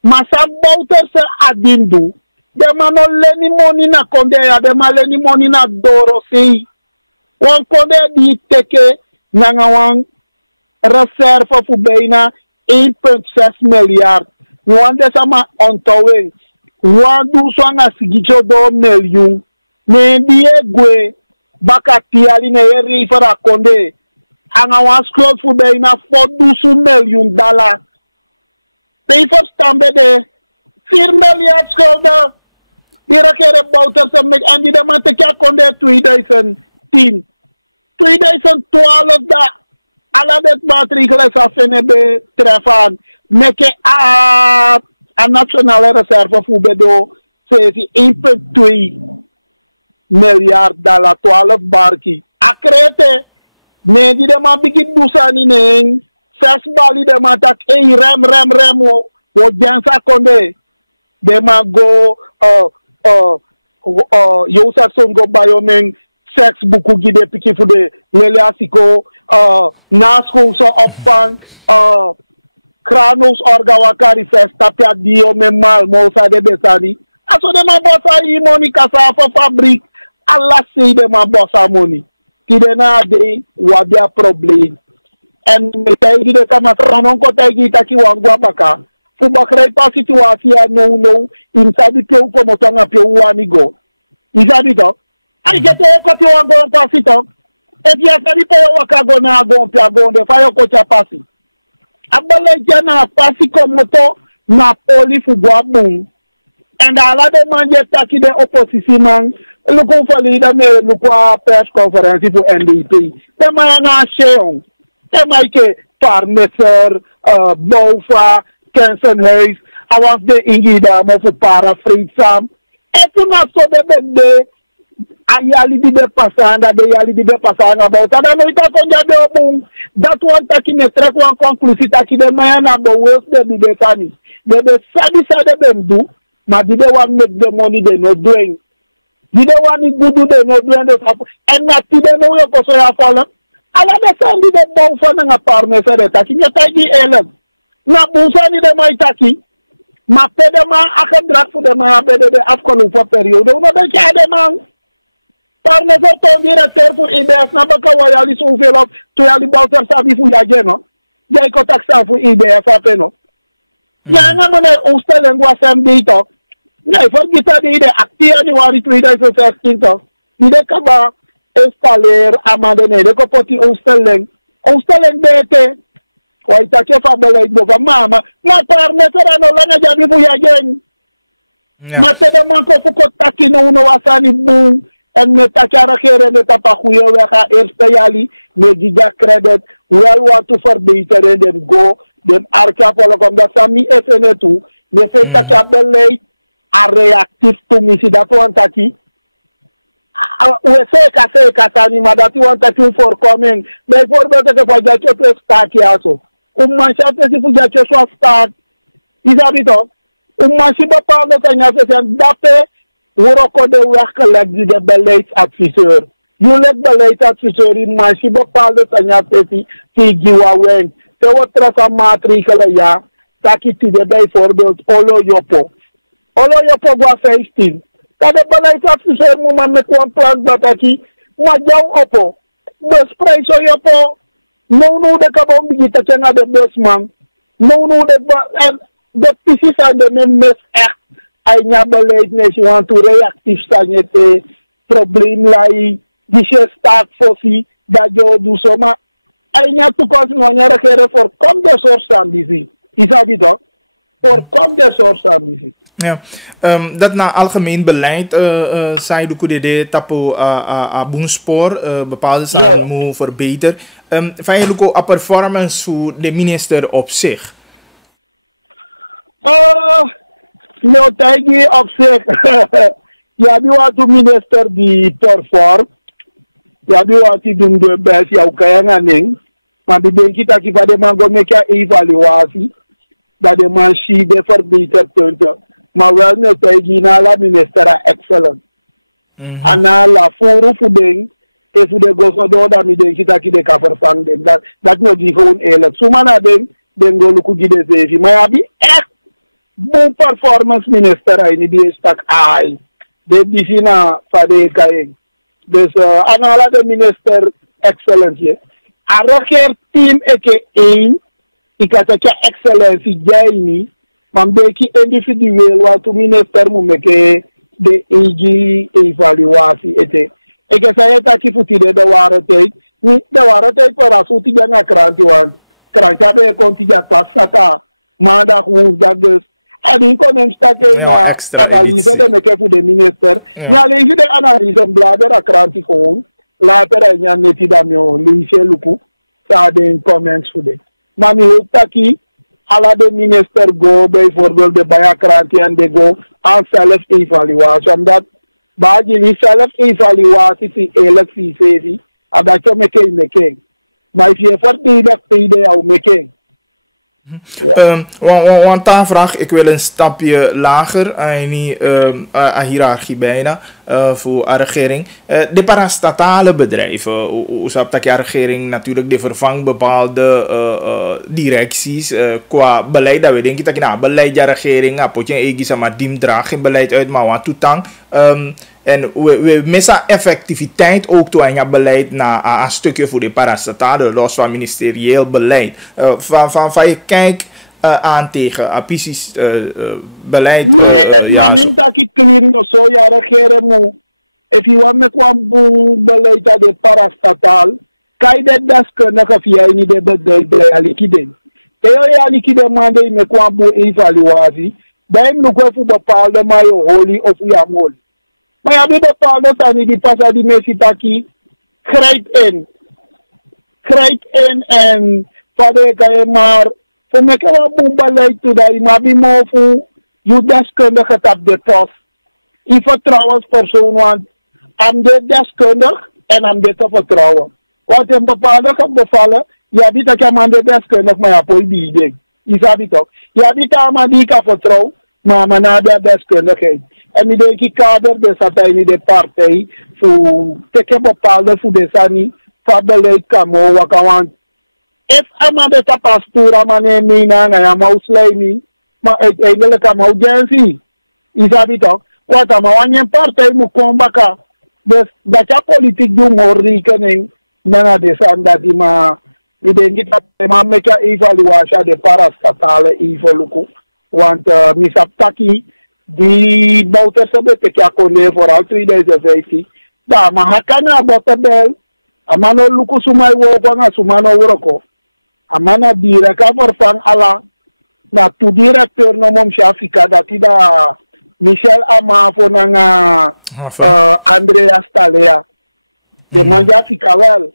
Maar ze bouwten ze adindu. De man leni money na konde ya, de man leni money na doro sei. Wan konde die teke na wan reserve voor bijna 1,6 miljard. Wan de sama ontouwing. Wan du swanga sigicho 2 miljoen. Ne die gwe bakati ali ne yeri fara konde. Anga wan schuld voor bijna 4 miljoen dollar. Pay for stambe de 4 miljard schulden. Die regering bouwt er ze met en die de man te konde 2010. 2012 da alle dit maatregelen zijn betreffen. Met een nationale reserve voor bedo. Ze is 1,2 miljard dollar 12 barki. Akrete. Nee, die de man begint busani neng. 6 bali de man tak rem wo jansa konde. De man go yo sa son go bayo neng sex buku gide piki fu de lele asiko na school so opvang kranos orga wakari festa pia dio me mal mo sa de besani. Aso de man bossa yi money kasa fa fabrik. Allah say de man bossa money. Kide na de wabia problem. En metay de kama sanon ko tay kita ki wangwa baka. Fu bakray pa situasya no insabi pe ko motanga pe wani go. Isabi to. Ai gete ko ti wango pa sito. E dia sabi pe wakago na go pe go de fa yo ko cha pasi. Abale jana pasi ko moto na poli fu bun. And ala de manje taki de opposition man. Looking for leader me look press conference for NDP. They might not share. They might get Parmeser, Bofa, Kensenhuis. I was the Ingida mo for paraphrase some. If you not so the ayali di de pasanga, de yali di de pasanga about. I don't know if I can boom. That one taking a track one conclusion taking the man about worse than the funny. They sadly side them do. But they want make the money they not doing. They don't want to do they not doing the stuff. And not they know your person have fallen. Ala de sandi de bon for na parmesa de taki ya taki elem. Na busani de mai taki. Ma pede ma akadrak fu de ma pede de afkolu for period. No de ka de man. Parmesa to directeur fu IBS na baka wayali so veel op to yali bouter sabi fu ya geno. Jay ko taxa fu IBS apeno. Ya nga mo na ustalen gwa SMD to. Na forgita de acti January 2016 to. Ide ka ba installer amandene de ko poti ustalen bete ko ita ke fa bele do mama na parmesa no la nga jabi fu ya gen. Maar ze de man ko taki no no wasani boom. En met takja regeren de tapa goede weg gaan eerste jali. Met giga credit. Wel wat te verbeteren. Dem go. Dem arka volgen. Omdat ze niet even naartoe. De feit takja beleid. A reactief to missie. Dat want taki. We zeker tani. Maar dat want taki voorkoming. Bijvoorbeeld dat je dat je twee staakje also. Manschaft is voor dat je zo staat. Is dat niet toch? Manschaft bepaalde tanja zeggen. Dat Woroko de weg gelegd die de beleidsadviseur. Je legt beleidsadviseur in maar je bepaalde sanjapeti die giwaweng. Te wat trasa maatregelen ja. Taki tide bijvoorbeeld Olo Yopo. Olo Yopo gwa 15. Dat de beleidsadviseur moet maar met een plan dat aki. Maar jou opo. Dus prijs o Yopo. No de kabon bigita kenga de busman. No de precies aan de mes echt. Aina beleid nes want to reactief staan te probleem lai die staat fosi dat jo do soma aina toekomst wanneer regeren voorkom de soort ambitie is dat niet voorkom de soort ambitie. Ja, dat na algemeen beleid zei de KDD tapo a boenspoor bepaalde zaken moet verbeteren. Van je luko a performance voor de minister op zich. No, tagi op zich. Ja, die wat de minister die perform. Ja, die wat die doen de best. Ja, ook een ding. Maar die denk ik dat je van de man go make een evaluatie. Dat de man zie de verbeterpunten. Maar wel no tagi na la minister excellent. En na la voor ding. En voor de gozo dat mi denk ik dat je de kan vervangen. Dat nog die gewoon eerlijk. Zo man ding. Den go luku die de zeven. Maar ja, die echt. Bon performance minister ay ni die stak ay de disina fade kay dus anala de minister excellence a reger team eke ikataka excellence jaini mambeki individueel wat minister mu meke de evaluatie ete eke saya taki futi de warate ni de warate para suti janga kranti wan kranta be konti ja pasata manda hoe dat dus en ik kon hem staken na analyse de meke voor de minister. Ja, lees je de analyse en blader akranti gewoon. Later en ja neti damio lees je luku. Sa de comments voor de. Maar mi ook taki ala de minister go bijvoorbeeld de bayakranti en de go aan zelf evaluatie. Omdat baji li zelf evaluatie si electie sevi. Adat je meke. Maar if je verdedig pide jou meke. Want daar vraag ik wil een stapje lager en niet hiërarchie bijna voor de regering. De parastatale bedrijven, hoe zou dat de regering natuurlijk de vervangt bepaalde directies qua beleid. Dat we denken dat je beleid de regering, apotje egi sama dim draag geen beleid uit, maar wat toetang. En we missen effectiviteit ook toe aan je beleid naar een stukje voor de parastatale, los van ministerieel beleid. Van je kijk aan tegen precies beleid. Nee, het niet dat ik clear zo ja regeren moet. If you want me kwam beleid aan de parastatal, kan je dat deskundige via niet de bedrijf alikiden. Heel alikiden man die me kwam evaluatie, bij hem nog even bepaalde maar je holy of je mol. Maar ja, die bepaalde zijn die pas die mensen taki grijp in en vader kan je maar voor mij kan je beleid toe dat je maar bij me voor je deskundige op de post. Je vertrouwenspersoon, want I'm de deskundig en I'm de te vertrouwen. Wat een bepaalde gaat bevallen, ja, die dat je maar de deskundig, maar ja, voor die ding. Je zou het ook. Ja, die kan maar die kan vertrouwen, maar na de deskundigheid. En ik denk ik kader de satijn de partij voor teken bepaalde voor de sani voor beleid kamo wakawan. If amade ta pastura mane mina na ya mauslemi maar uiteindelijk aan audiëntie. Isabi toch? Wat aan een partij moet komen bakken. Dus dat je politiek doet maar rekening met de zand dat die maar. Ik denk dat je maar met je evaluatie de parastatale evaluatie. Want misaptaki die bouwt ze betekent akkoord vooral 2015. Daar maar hakana botabel. Amano luku sumai wopanga sumano woroko. Amana direka vervang ala na tu directeur no mom shafika dat ida Michel Amafo nanga Andrea Stalea. De manja fica wel.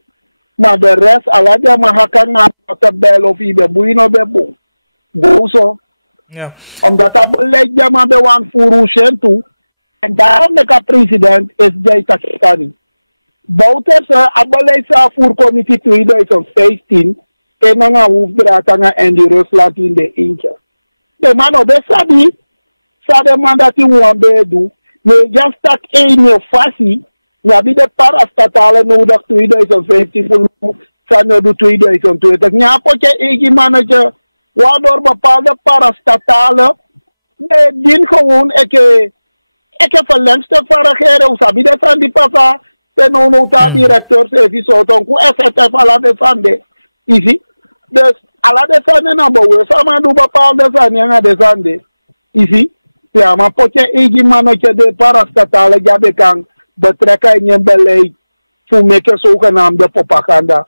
Maar de rest, aladia mahakan na tabel of ibe buino bebo. Gozo. Ja. Omdat dat beleid ja maar bij wan furushen toe. En daarom de president is Jay Takitani. Bouters beleid sa voor committee 2015. En dan hoefdraad en die Rusland in de eentje. De man op de sabi. Sa de man dat hij wan bedoel. Nee, just tak een fasie. Ja, bij de parastatale nodig 2015 voor van 2020. Ja, potje egi mannetje. Waardoor bepaalde parastatale. Nee, die gewoon ik heb verlengstuk van regeren. Hoe sabi de van die papa. Ten nota directeur service zo. Hoe SFF ala de sande. Easy. Dus ala de sande na boven. Sama doe bepaalde sande na de sande. Easy. Ja, maar potje egi mannetje de parastatale jabe kan betrekken in je beleid voor meke zogenaamde propaganda.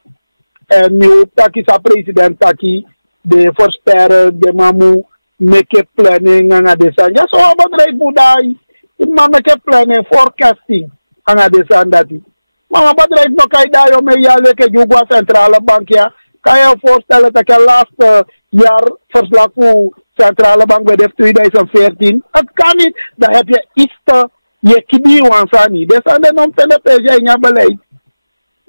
En nu ook taki sa president taki de versperren, de mamu meke planning en adesan. Ja, zo bedrijf budai. Maar meke planning, forecasting en adesan dati. Maar bedrijf no kai da yo me ya leke jugwa centrale bank ja. Kan je voorstellen dat je laatste jaar verslag voor centrale bank bij de 2014. Het kan niet. Dan heb je iets te je kibi wansani. Dus aan de nom telepeje in je beleid.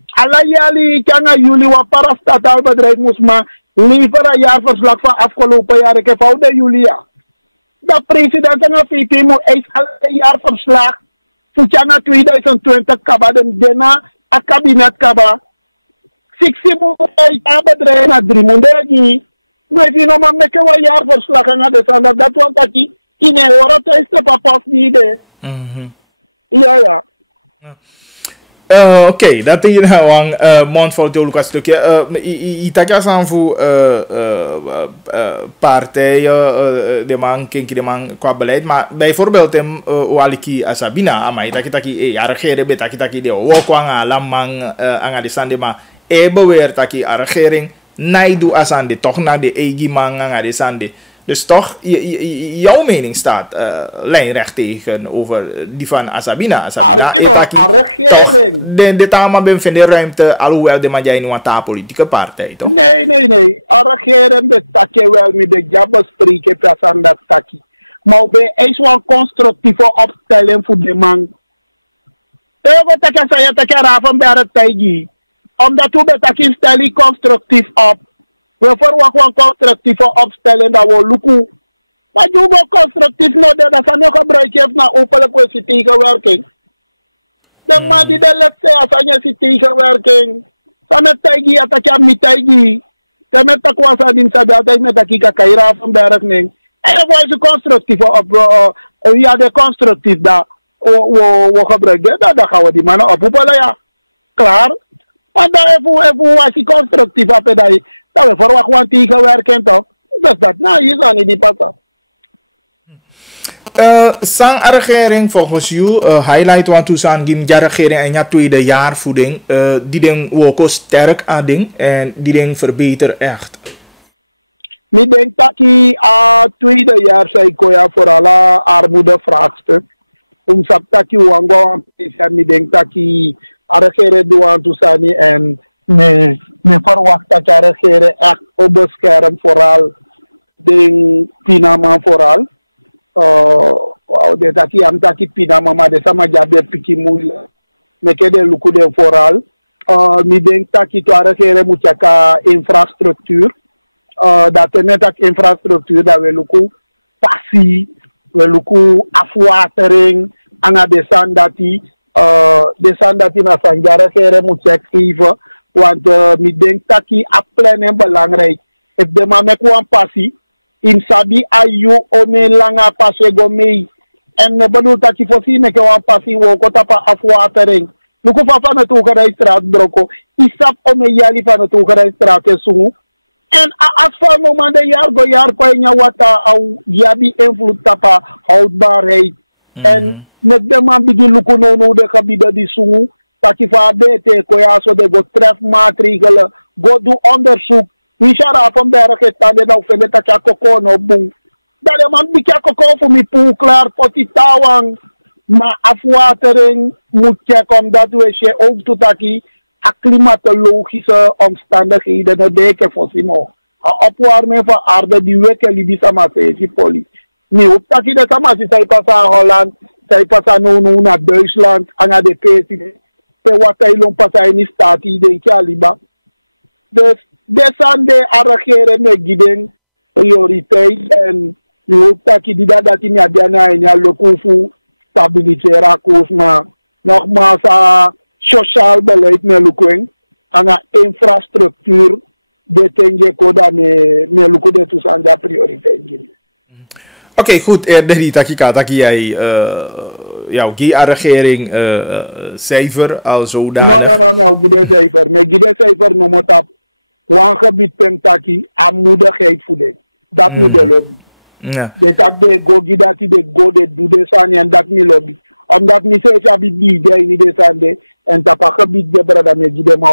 Alla jali kanga juli wa parastatal bedrijf moest maar liever een jaarverslag van afgelopen jaar. Ik heb oude juli ja. De president en de VP moet eens een jaarverslag voor 2020 kaba den dena a kabinet kaba. Siksi moet een bedrijf na 3 maanden. Maar if je nog maar met een jaarverslag en dat want dat die in een horen te is de papas niet idee. Ja. Oké, dat is nou een mondvol theologisch stukje. Italia zijn voor partijen, de man, kinky de man qua beleid. Maar bijvoorbeeld Waliki Asabina, maar Itaki, regering, Betaki, de Wokwanga, Lamang, Angadisande, maar beweert dat de regering naidu asande, toch naar de Egiman, Angadisande. Dus toch, jouw mening staat lijnrecht tegenover die van Asabina. Regering. De tama ben vinden ruimte, alhoewel de man jij nu een politieke partij, toch? Nee. Regering bestaat wel met de jabba spreken aan dat taki. Maar bij is wel een constructieve opstelling voor de man. Wat ik zei, dat ik ervan bij het tijdje. Omdat we betakken stellen constructief op. We verwachten een constructieve opstelling dat we lukken. Maar je moet constructief nodig dat ze nog gebruik heeft naar openlijke tegenwerking. De man die de letste als je tegenwerking. Samen tijgi attack aan mi tijgi. Samen takwasa din sa data met akika kaira van bergning. En dan was je constructief op. Ja, de constructief dat we gebruiken. Dat gaan we die mannen ophalen ja. Klaar. Maar dan even was je constructief op dat je. Dat we verwachten tegenwerking toch? Dus dat, nou, je zou niet die passen. Sang regering volgens jou, highlight want to sang gim ja regering en ja tweede jaarvoeding, die ding woko sterk aan ding en die ding verbeter echt. Ik denk dat die tweede jaar zei koya voor alle armoede vraagstuk. Omdat die wango ik denk dat die regering doen aan to sani en me verwacht dat de regering echt op bescherm vooral ding pinama vooral. De taki am taki pinama maar de sama jabe piki moeilijk. Me kede luku de vooral. Mi denk taki to regering moet jaka infrastructuur. Dat net ak infrastructuur dat we luku passie, we luku afwatering, anga de sandati na sanjara regering moet check even. Want mi denk taki a plannen belangrijk. If de man mek wan passie, in sabi ayu ome langa passie go mee. En bedoel taki fosi mek wan passie wo kota pa afwatering. Nuku fa van het Ogerijstraat broko. Isap ome yali van het Ogerijstraat sungu. En als van moment de jaar ko nya wata au yabi invloed tapa houdbaarheid. En met de man bigi luku no de gebieden die sungu. Taki fa bete ko ja so de go trefmaatregelen, go do onderzoek. Wie shara van berg het dan nou vinden dat ja koko no boom. Dat de man die kijken voor me poel klaar, poti tawang, maar afwatering moet checken omdat we ook toetaki a klimatologische omstandigheden no deke voorzien. Opwarming van aarde die weken die sama se poli. Nee, op taki de sama si zij pas aan Holland, zij pas aan naar Duitsland, aan de PC. Te wat hij loopt pas aan in staat die denk je aliba. Dus desande arrangeren met giden prioriteit en je hoeft taki die dat in ja diana en ja lokufu stabiliseren koers maar nogmaals sociaal beleid met lukweng aan infrastructuur de tenje koda me luku de tusanja prioriteit. Oké, goed. Dari taki jij jouw regering cijfer al zodanig. No, gide cijfer. Me gide cijfer no moet op wan gebied pentaki aanmoedigheid voeden. Dat moet de lobby. Ja. De tak de go gidati de go de doe de sani en dat niet lobby. Omdat mi se ja bi de in de sande en tapa gebied de brada me gide ma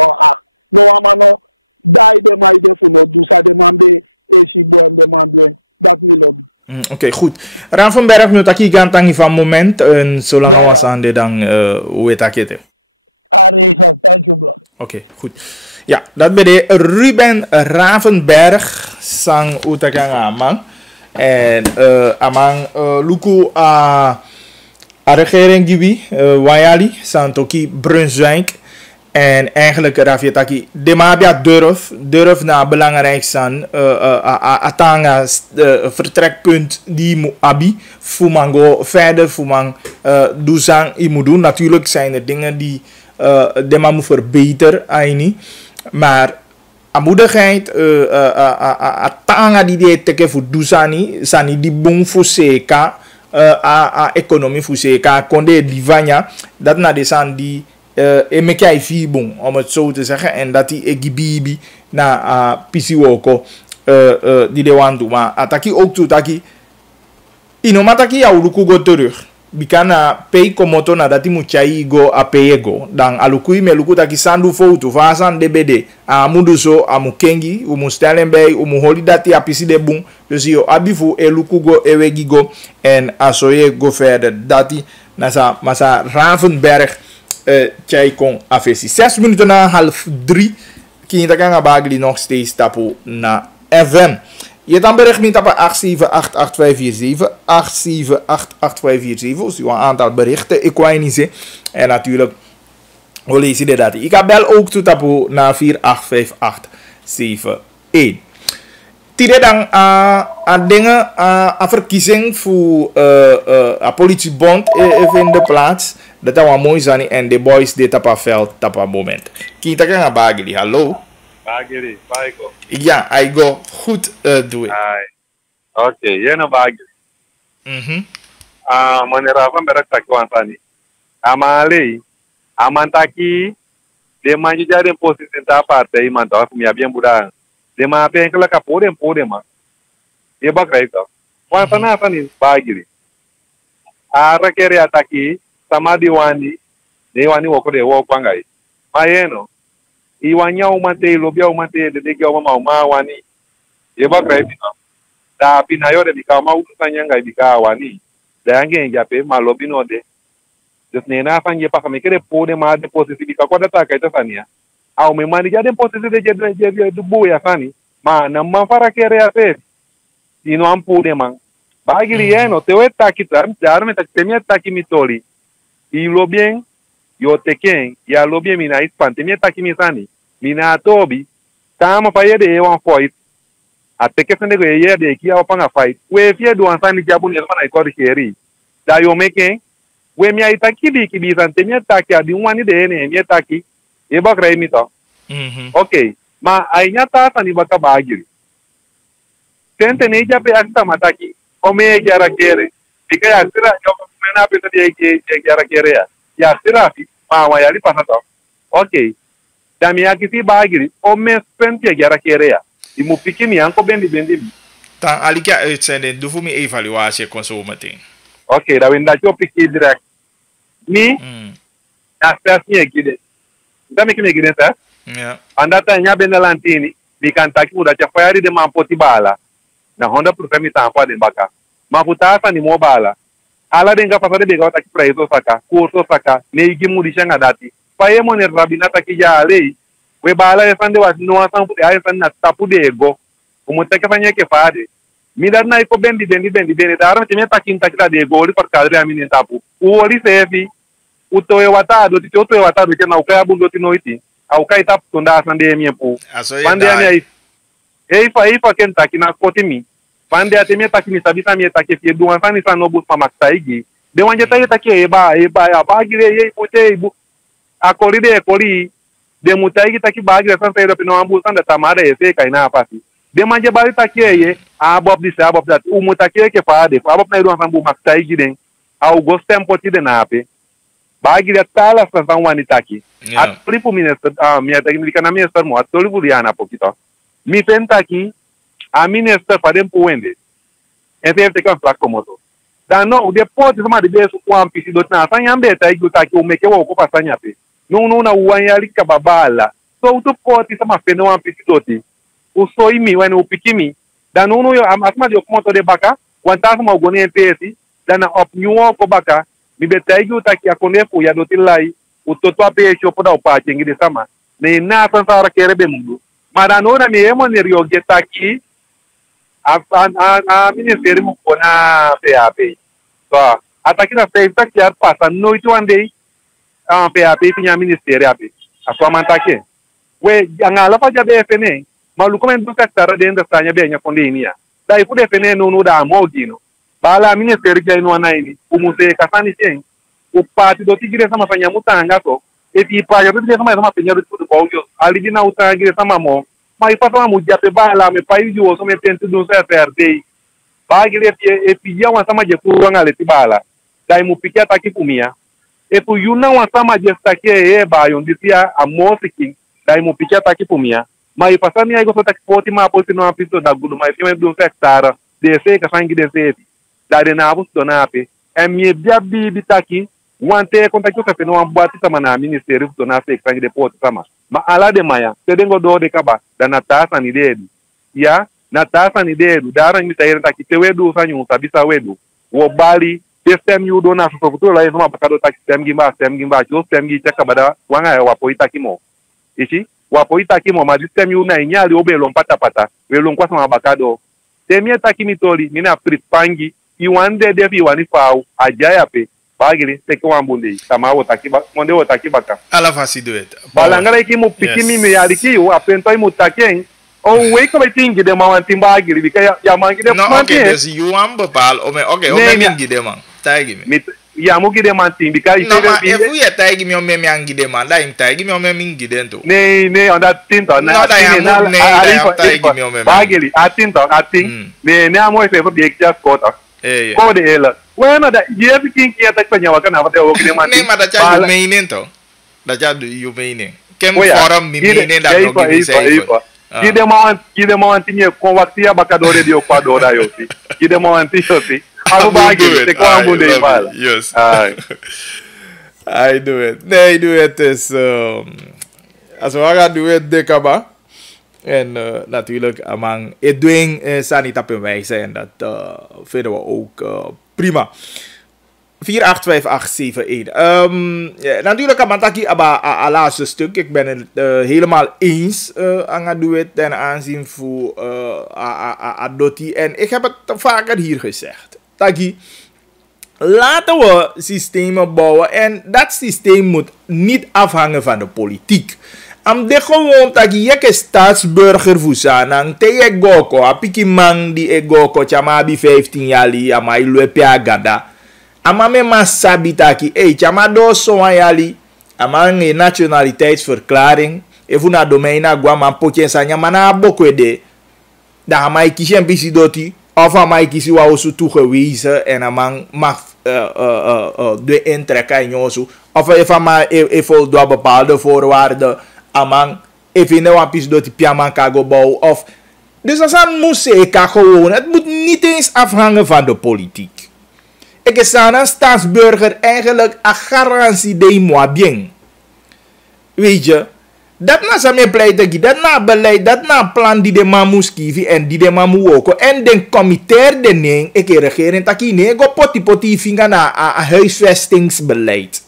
no amano dai de mai de funo du sa de mambe e si boem de mambe dat niet lobby. Oké, goed. Ran van Berg, nu taki gantangi van moment en zolang ja, was aan de dan hoe het akete. Thank you, bro. Oké, goed. Ja, dat ben de Ruben Ravenberg sang utakang amang en amang luku a regering gibi Wayali santoki Brunswijk. En eigenlijk Rafiataki de mabia durf naar belangrijk zijn atanga vertrekpunt die mu abi fumango verder fumang duzang imudu. Natuurlijk zijn er dingen die de man moet verbeteren aini, maar amoedigheid atanga die de teke voor duzani sani di bung fuseka economie fuseka konde divanya dat na de san die emekai fibon om het zo te zeggen en dat die egibibi na pisiwoko die de wandu maar ataki ook toe taki inomataki ya uluku go terug bikana pay komoto na dati muchai go apego dan alukui meluku taki sandu foto fasan dbd amudu so amukengi umustellen bij umuholi dati apisi de bun dus yo abifu eluku go ewegi go en asoye go verder dati nasa masa Ravenberg Tjai kon afesi. 6 minuten na 2:30. Kinta kan bagli nog steeds tapu na FM. Je dan bericht me tapu 8788547. 8788547. Dus je een aantal berichten. Ik weet niet ze. En natuurlijk. Hoe lees je dat? Ik bel ook toe tapu na 48587. Tide dan dingen verkiezing voor politiebond even in de plaats. Dat is wel mooi zijn en de boys dit op veld op een moment. Kita kan bagili. Hallo. Bagili, Baigo. Ja, I go goed doen. Oké, jij nou bagili. Meneer Ravenberg tak wansani. Amale, amantaki, de manju jadi posisi ta partai iman tahu kumia bien budak. De ma apa yang kelak kapodem ma. Dia bakal itu. Wansana apa nih bagili. Ara kere ataki. Sama diwani wako de wako pangai. Mayeno, iwanya umate lobia umate de dege uma wani. Yeba krepi no. Da pinayo de bika utanya ngai bika wani. Da yange njape malobi no de. Dus nena fanje pa kame kere pode ma de posisi bika kwa data kaita sania. Au me mani jade posisi de de buya sani. Ma na mafara kere ape. Ino ampude mang. Bagiri yeno tewe takitan jarme taktemia takimitoli. Ilo bien, yo teken, ya lo bien mina ispante, mi taki misani, mina atobi, tama pa yede ewan fight, ateke sende go yede ki awapanga fight, we fie do ansani jabu ni mana ikori keri, da yo meken, we mi aitaki bi ki bisante, mi ataki adi wani de ene, mi ataki, e bakra emito. Okay, ma ainya tasa ni baka bagiri. Tente ne jape akta mataki, ome gyara kere, dikaya sira yo na pesa dia que kere ya sirafi ma ya li pasato okay dami ya kisi bagiri o me spenti ya kere ya imu pikini anko bendi dan alika uitzending doe voor me evaluatie kon zo meteen okay da winda cho piki direct ni ya stas ni gide dami kime gide ta ja andata nya benalantini di kantaki uda cha fayari de mampoti bala na 100% mi tampa de baka Maar voor taas aan die mobala. Ala denga pasade bega wata ki praise saka, kurso saka, ne igi mudi shanga dati. Pa ye moner rabina taki ja alei. We bala ya sande was no asan pu ya san na tapu de ego. Umutaka fanya ke fade. Midar na iko bendi daram time takin takita de ego li par kadre amine tapu. Uoli sefi. Utoe watado ti utoe watado ke na ukaya bundo ti noiti. Au kai tapu tonda sande mi pu. Pande ya Eifa ken takina kotimi. Pande ate mi takini sabisa mi takifie duan sani sanobu pamaktaigi. De wanje taki eba ya bagire ye pote ibu. Akoride ekoli de mutaigi taki bagire san sayo pino ambu san da tamara ese kaina pasi. De manje bari taki ye abob dise abob dat umutaki ke faade. Abob na duan sambu maktaigi den. Au gostem poti de nape. Bagire tala san wani taki. At pripu minister mi ataki milikana minister mo atoli buliana pokito. Mi penta aqui, a ministra fazendo puende. Esse é o placo como isso. Dan não, depois de uma de vez o quam pisi do na sanya beta aí do taki o meke o copa sanya pe. Não na uanya ali kababala. So tu pode sama feno am pisi do ti. O soimi when o pikimi. Dan não eu asma de como to de baka, quantas ma ogoni pesi, dan op nyuo ko baka, mi beta aí do taki a konefu ya do tilai, o toto a pe shopo da o pa chengi de sama. Ne na sansara kere be mundu. Maranona mesmo nerioge tá aqui a ministério mo na PAP. Só até aqui na feita que a passa noite one day a PAP tinha ministério ape. A sua manta aqui. We angala fa já BFN, maluco men do sector dentro da sanha bem a condenia. Daí por defender no da mogino. Bala ministério que no anaini, o museu kasani tem. O parte do tigre sama fanya mutanga to. E pa ya bebe sama sama penyaru tudo baujo ali dina utangire sama mo mas pa sama mudia pe bala me pai ju so me tento do CFRD bagire e pia uma sama je kuranga le tibala dai mu pikia taki pumia e pu yuna uma sama je taki e ba yon disia a mosiki dai mu pikia taki pumia mas pa sama ai go so taki poti ma poti no apisto da gudu mas me do sector de se ka sangi de se dai na abus do na pe e mi bia bi taki Wante kontakto ka peno ambati sama na ministério do na se expandir depois sama. Ma ala de maya, te dengo do de kaba da na tasa ni dedu. Ya, na tasa ni dedu, daran mi tayere taki te wedu sanyu tabisa wedu. Wo bali, system yu do na so futuro la yoma bakado taki system gimba, jo system gi chaka bada wanga ya wapo itaki mo. Ishi, wapo itaki mo ma system yu na inyali obe lompata pata, we lonkwa sama bakado. Temie taki mitoli, mina pripangi, iwande defi wani fau, ajaya pe. Bagiri teke wambundi sama wotakiba monde wotakibaka ala fasiduet balangara ki mu pikimi mi yariki o apento mu taken o we ko betingi de mawanti bagiri bika ya mangi de no okay des you am bepal o me mingi de man taigi mi ya mu gi de manti bika no ma e fu ya taigi mi o me angi de man da im taigi mi o me mingi dento ne on that tinto na bagiri atinto ating ne amo e fe be ekja kota ko de ela bueno da dia bikin que até que nyawa kana até o que demanda nem mas da já meinen to da já you meinen kem forum mi meinen da no que sei que demanda tinha convertia bacadore de Equador aí que demanda tinha assim algo bagulho te como de bala yes I do it nee do it is als we gaan doen het de kaba en natuurlijk among het doen sanita per wijze en dat vinden we ook prima. 485871. Natuurlijk Amantaki a laatste stuk. Ik ben het helemaal eens aan het doen ten aanzien voor Doti. En ik heb het vaker hier gezegd. Taki, laten we systemen bouwen en dat systeem moet niet afhangen van de politiek. Am de gewoon dat je staatsburger fusanang te je goko apiki man di egoko chama bi 15 yali ama iluepe agada ama me masabi taki chama do so yali ama nge nationaliteitsverklaring evuna domeina gwa man potje sanya mana bokwede da ama ikishen bisi doti of ama ikisi wa osu toegewezen en ama mag de intrekken in josu of even maar even door bepaalde voorwaarden amang even nou een piece door die piaman kago bouw of dus als aan moet zeker gewoon het moet niet eens afhangen van de politiek. Ik is aan een staatsburger eigenlijk een garantie de moi bien. Weet je, Dat na sa me pleiten gi, dat na beleid, dat na plan die de mamu skivi en die de mamu woko. En den comiteer de neng, ik regering taki ne, go poti finga na a huisvestingsbeleid.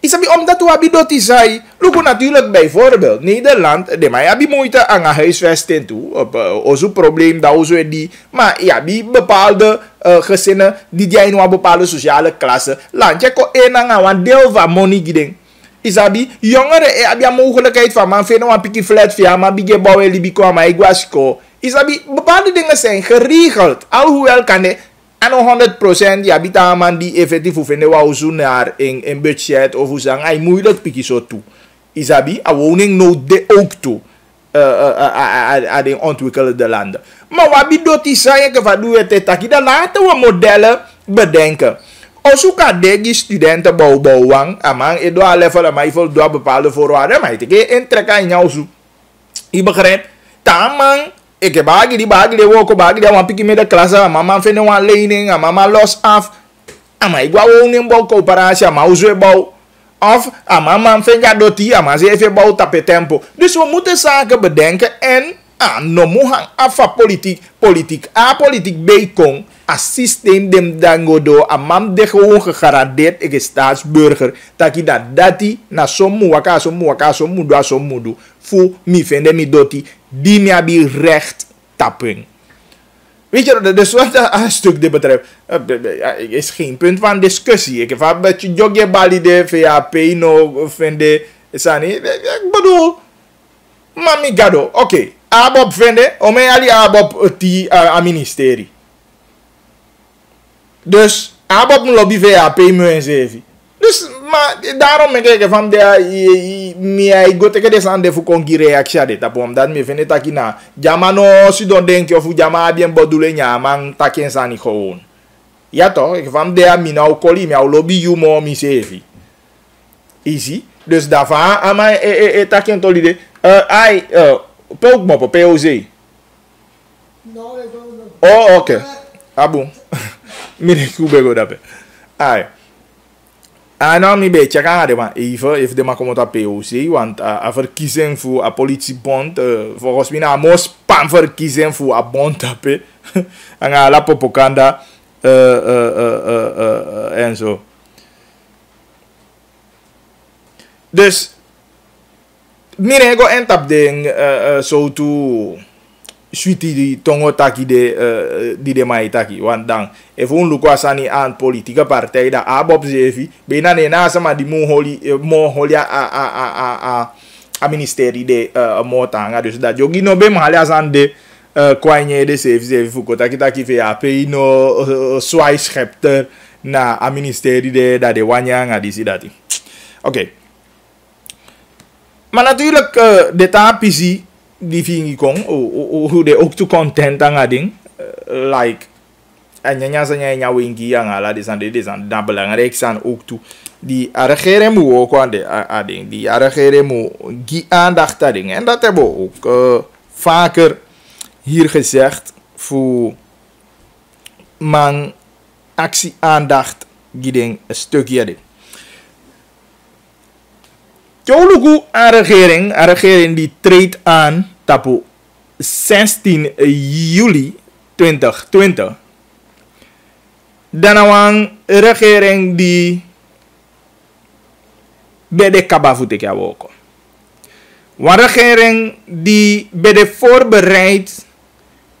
Isabi omdat we hebben dat zei, look natuurlijk bijvoorbeeld Nederland, de mij hebben moeite aan een huisvesting toe, op zo'n probleem dat we die, maar ja, die bepaalde gezinnen die in een bepaalde sociale klasse, landje ko een deel van money giding. Isabi jongeren hebben mogelijkheid van man vinden een pikkie flat via, maar bige bouwen libiko maar iguasco. Isabi bepaalde dingen zijn geregeld, alhoewel kan de aan 100% ja, bita man die effectief hoe vinden we zo naar in budget of hoe zeggen, hij moeilijk pikkie zo toe. Isabi, a woning no de ook toe aan de ontwikkelde landen. Maar wat bidot is zeggen van doe het taki, dan laten we modellen bedenken. Als kan degi studenten bouwang, amang edo a level maar even door bepaalde voorwaarden, maar het is intrekken in jou zo. Je begrijpt? Tamang ik heb bagi die woko bagi die wan piki met de klasse, mama vinden wan lening, mama los af. Ama ik wou wonen bouw coöperatie, ama uzo bouw. Of mama vindt doti, ama ze even bouw tape tempo. Dus we moeten zaken bedenken en no mohan afa politiek B-kong. A systeem dem dangodo, a mam de gewoon gegarandeerd ik staatsburger. Taki dat dati na somu waka somu fu mi vende mi doti. Die me hebben recht tapping. Weet je, dus wat een stuk dit betreft, is geen punt van discussie. Ik heb een beetje jogge bali de VAP no vinden, ik bedoel, mami gado, oké, abob vinden, ome ali abob ti a ministerie. Dus abob lobby VAP me en zevi. Dus, maar daarom ik kijk van de mij go teke desande fu kongi reaction de tapom dat me vene takina jamano si don denki of jama bien bodule nyamang taken sani gewoon. Ja toch, ik van de mi nou koli mi au lobby you mo mi sevi. Easy. Dus daarvan ama taken tolide ai pook mo POZ. No, Oh, okay. Abu. Mire kubego dape. Ai. Nou, mi beetje gaan de man even de man komt op POC, want a verkiezing voor a politiebond, volgens mij na mos spam verkiezing voor a bond tape, en la popokanda en zo. Dus, mire go entap ding zo toe. Sweetie die tongo taki de mai taki want dan if un luko asani aan politieke partij da abob zevi bena ne na sama di mo holi a ministerie de motanga dus dat jogi no be mahali asan de kwanye de zevi fuko taki VAP no swai schepter na a ministerie de da de wanyanga disi dati. Oké. Maar natuurlijk de tapisi die vingi kong hoe de ook te content aan ding like en nya wingi aan ala desan da belangrijk zijn ook toe die regering moet ook aan de ding die regering moet gi aandacht aan ding en dat hebben we ook vaker hier gezegd voor man actie aandacht giding een stukje ding. Jolugu een regering die treedt aan tapu 16 juli 2020. Dan een regering die bij de kabavute kan woken. Een regering die bij de voorbereid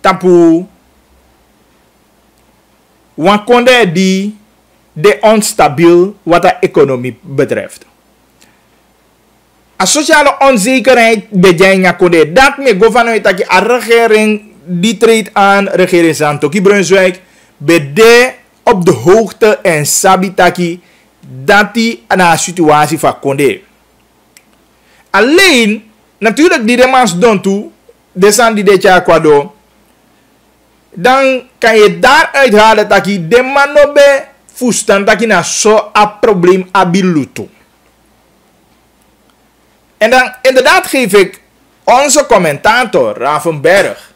tapu wakonde die de onstabiel wat de economie betreft. A sociale onzekerheid bedijna kode. Dat me vanuit dat a regering die treedt aan, regering Santoki Brunswijk, bede op de hoogte en sabitaki dat die na situatie van konde. Alleen, natuurlijk die demans doen toe, desan die deja kwado, dan kan je daaruit halen dat je de manobe fustan dat je na zo a probleem abiluto. En dan inderdaad geef ik onze commentator Ravenberg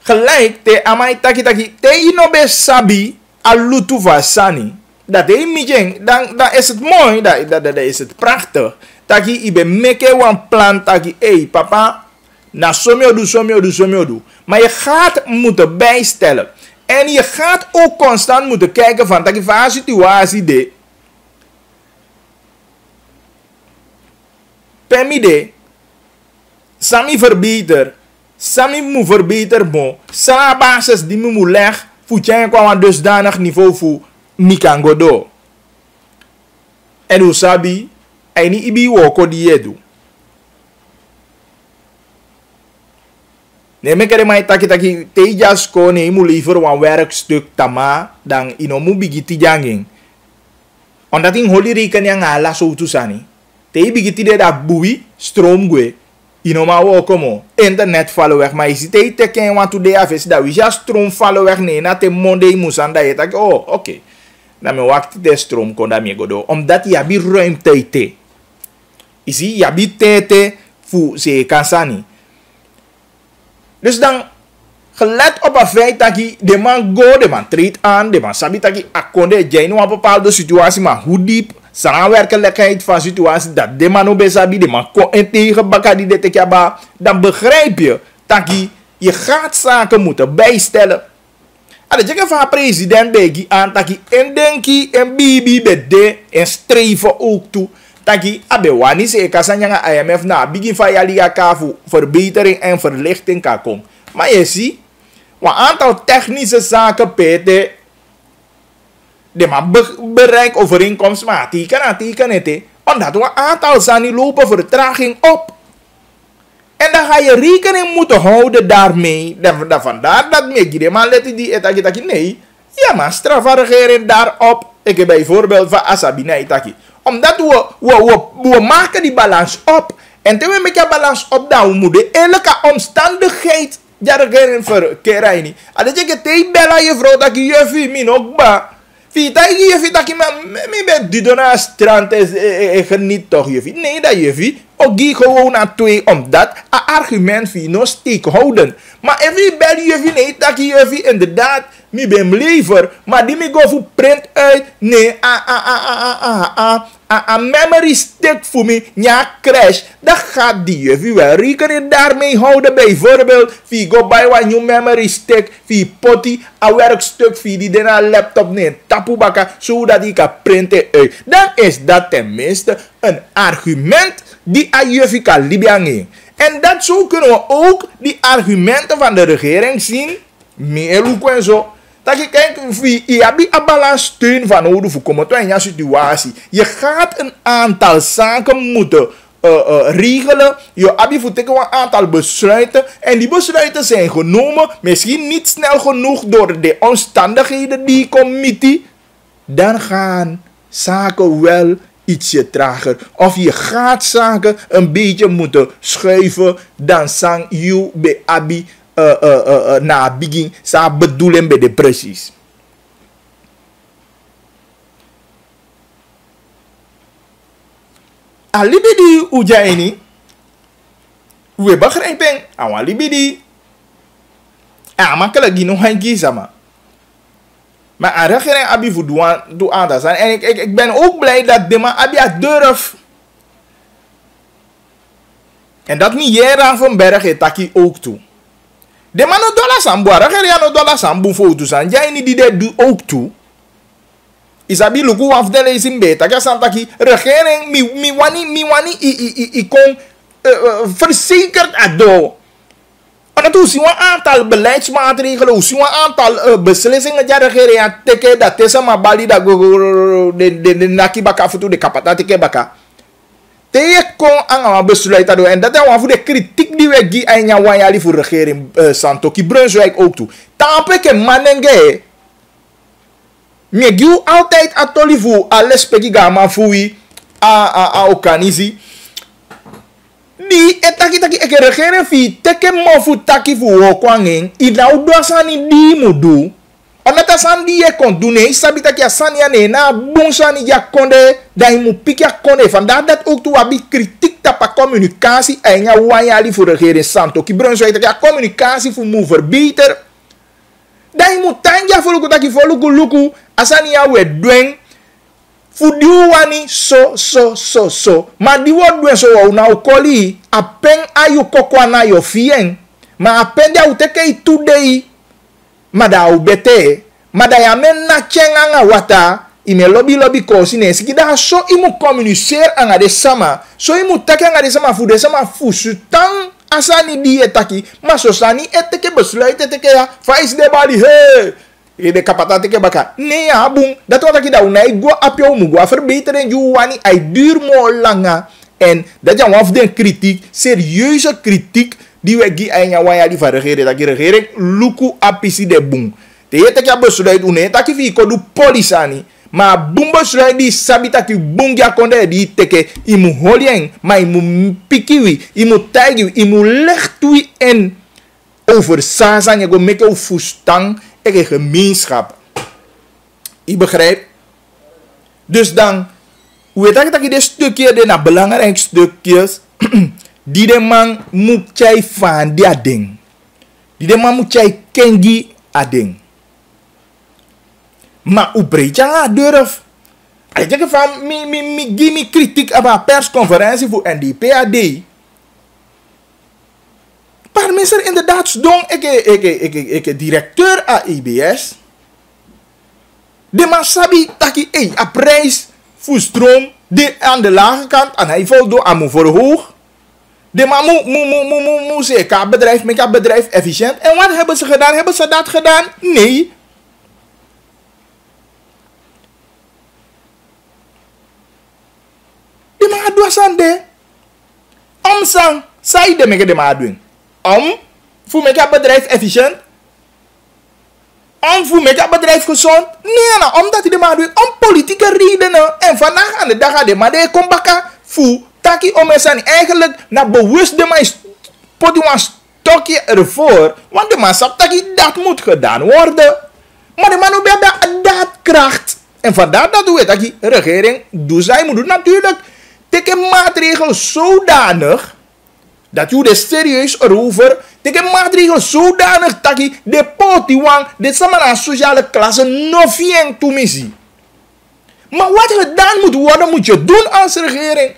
gelijk te amai taki te inobe sabi alutu vasani dat hij mijeng dan is het mooi dat is het prachtig taki ibe meke wan plan taki, hey papa, na somio du. Maar je gaat moeten bijstellen. En je gaat ook constant moeten kijken van taki van situatie de. Pemide, sami verbeter, sami moet verbeter bon. Sa basis die me moet leg, voetje kwa een dusdanig niveau voor mikango do. En u sabi, en niet ibi woko die je doet. Nee, me kere mai taki tejas ko ne mu liever wan werkstuk tama dan ino mu bigiti janging. Omdat in holi reken yang ala so tu sani. Te bigiti de da bui stroom gue. Ino ma wo komo internet vallen weg, maar is te teken want to de afes da we just stroom vallen weg nee na te monday musanda je tak oh oké. Na me wakti de stroom kon da me godo omdat ya bi ruimte te. Isi ya bi tete fu se kansani. Dus dan gelet op een feit dat de man go, de man treedt aan, de man sabi dat akonde jij nu een bepaalde situatie, maar hoe diep samenwerkelijkheid van situatie dat de man ook sabi, de man kon en tegen baka die dit tekaba, dan begrijp je dat je gaat zaken moeten bijstellen. En dat je van president begi aan dat je en denki en bibi bede en streven ook toe. Taki abewani se kasanya IMF na begin van jaliga kafu verbetering en verlichting kan komen. Maar je ziet, een aantal technische zaken pete de maar bereik overeenkomst maar teken het. Omdat we een aantal zaken lopen vertraging op. En dan ga je rekening moeten houden daarmee. Vandaar dat me maar let die etaki nee. Ja maar strafregering daarop. Ik heb bijvoorbeeld van Asabina itaki. Omdat we maken die balans op. En toen we met die balans op, dan moeten elke omstandigheid ja regering verkeren niet. Als je te bella je vrouw dat je juffie min ook ba. Vita je juffie dat je me met die dona strand geniet toch juffie. Nee dat juffie. Ook die gewoon aan twee omdat een argument voor nog steek houden. Maar even bel juffie nee dat je juffie inderdaad. Mi ben lever, maar die mi go voor print uit. Nee, memory stick voor me, ja crash. Dan gaat die juffie wel rekening daarmee houden. Bijvoorbeeld, wie go buy one new memory stick, wie potty, een werkstuk, wie die den een laptop neemt, tapubaka, zodat die kan printen uit. Dan is dat tenminste een argument die aan juffie kan libiangen. En dat zo kunnen we ook die argumenten van de regering zien. Meer ook en zo. Dat je kijkt, je hebt een balans steun van nodig voor komen tot in je situatie. Je gaat een aantal zaken moeten regelen. Je hebt voor een aantal besluiten. En die besluiten zijn genomen. Misschien niet snel genoeg door de omstandigheden die committee. Dan gaan zaken wel ietsje trager. Of je gaat zaken een beetje moeten schuiven. Dan sang je bij abi. Na begin sa bedoelen bij de precies. Alibidi uja ini we begrijpen awan libidi makkelijk gino hangi sama. Maar aan regering abi voor doe aan dat en ik ben ook blij dat de man abi durf. En dat niet Jera van Berg het taki ook toe. De man no dollar sambu, regering no dollar sambu foto san. Jij niet die dat doet ook toe. Isabi luku afdelen is in beta. Ja santaki regering mi wani i kon verzekerd ado. En dat is een aantal beleidsmaatregelen, een aantal beslissingen die de regering teke dat is maar bali dat de nakibaka foto de kapata teke baka. Te kon aan besluiten doen en dat is voor de kritiek die we geven aan jouw wajali voor regering Santoki Brunswijk ook toe. Tampeke manenge. Me giu altijd atoli voor alles peki gama fui a okanizi. Di etaki eke regering fi teke mo fu taki fu okwangeng ina udosani di mudu. Onata sandi ye kon doen nee, sabita kia sani ane na bonsani ya konde dan mu pik ya konde. Vandaar dat ook toe abi kritiek tapa communicatie en ja wajali voor regering Santoki Brunswijk dat ja communicatie voor mu verbeter. Dan mu tanja voor luku taki voor luku asani ya we doen Fudiu wani so. Ma di word dwen so wa una ukoli. Apen ayu kokwa na yo fien. Ma apen dia uteke itudei. Ma da ubete. Ma da yamen na chenganga wata. Ime lobby kosi ne. Sikida so imu communicer anga de sama. So imu take anga de sama fu de sama fu. Sutang asani di etaki. Ma so sani eteke besluit eteke ya. Faiz de bali he. E de kapatante ke baka. Nee ja, boem. Dat wat ik daar unai go apio mu go verbeteren ju wani ai duur mo langa. En dat ja waf den kritiek, serieuze kritiek die we gi anya waya di regering dat die regering luku apisi de boem. Te yete ka besluit une taki fi ko du polisani. Ma boem besluit di sabita ki boem ja konde di teke imu holien, ma imu pikiwi, imu taigiwi, imu lechtui en over sasa je go meke u fustang en gemeenschap. Je begrijpt? Dus dan, hoe weet ik dat je dit stukje, de belangrijk stukjes, die de man moet jij van die ding. Die de man moet jij kengi a ding. Maar hoe breed je aan durf? Ik denk van, give me kritiek op een persconferentie voor NDPAD. Maar mensen inderdaad stond ik directeur aan IBS. De man sabi taki a prijs voor stroom de aan de lage kant en hij voldoet aan voor hoog. De man moet zeggen bedrijf met bedrijf efficiënt. En wat hebben ze gedaan? Hebben ze dat gedaan? Nee. De man doet aan de omsang zij de met de man doen. Voor mijn bedrijf efficiënt. Voor mijn bedrijf gezond. Nee, omdat hij de maar doet. Om politieke redenen. En vandaag aan de dag gaat de maar de komt bakken. Voor taki om zijn eigenlijk naar bewust de maar pot een stokje ervoor. Want de man zegt taki dat moet gedaan worden. Maar de man heeft dat kracht. En vandaar dat we taki regering doet zij moet doen natuurlijk. Teken maatregelen zodanig. Dat je er serieus erover. Teken maatregelen zodanig dat je de potiwang, de samana sociale klasse, nog vien toemissie. Maar wat gedaan moet worden, moet je doen als regering.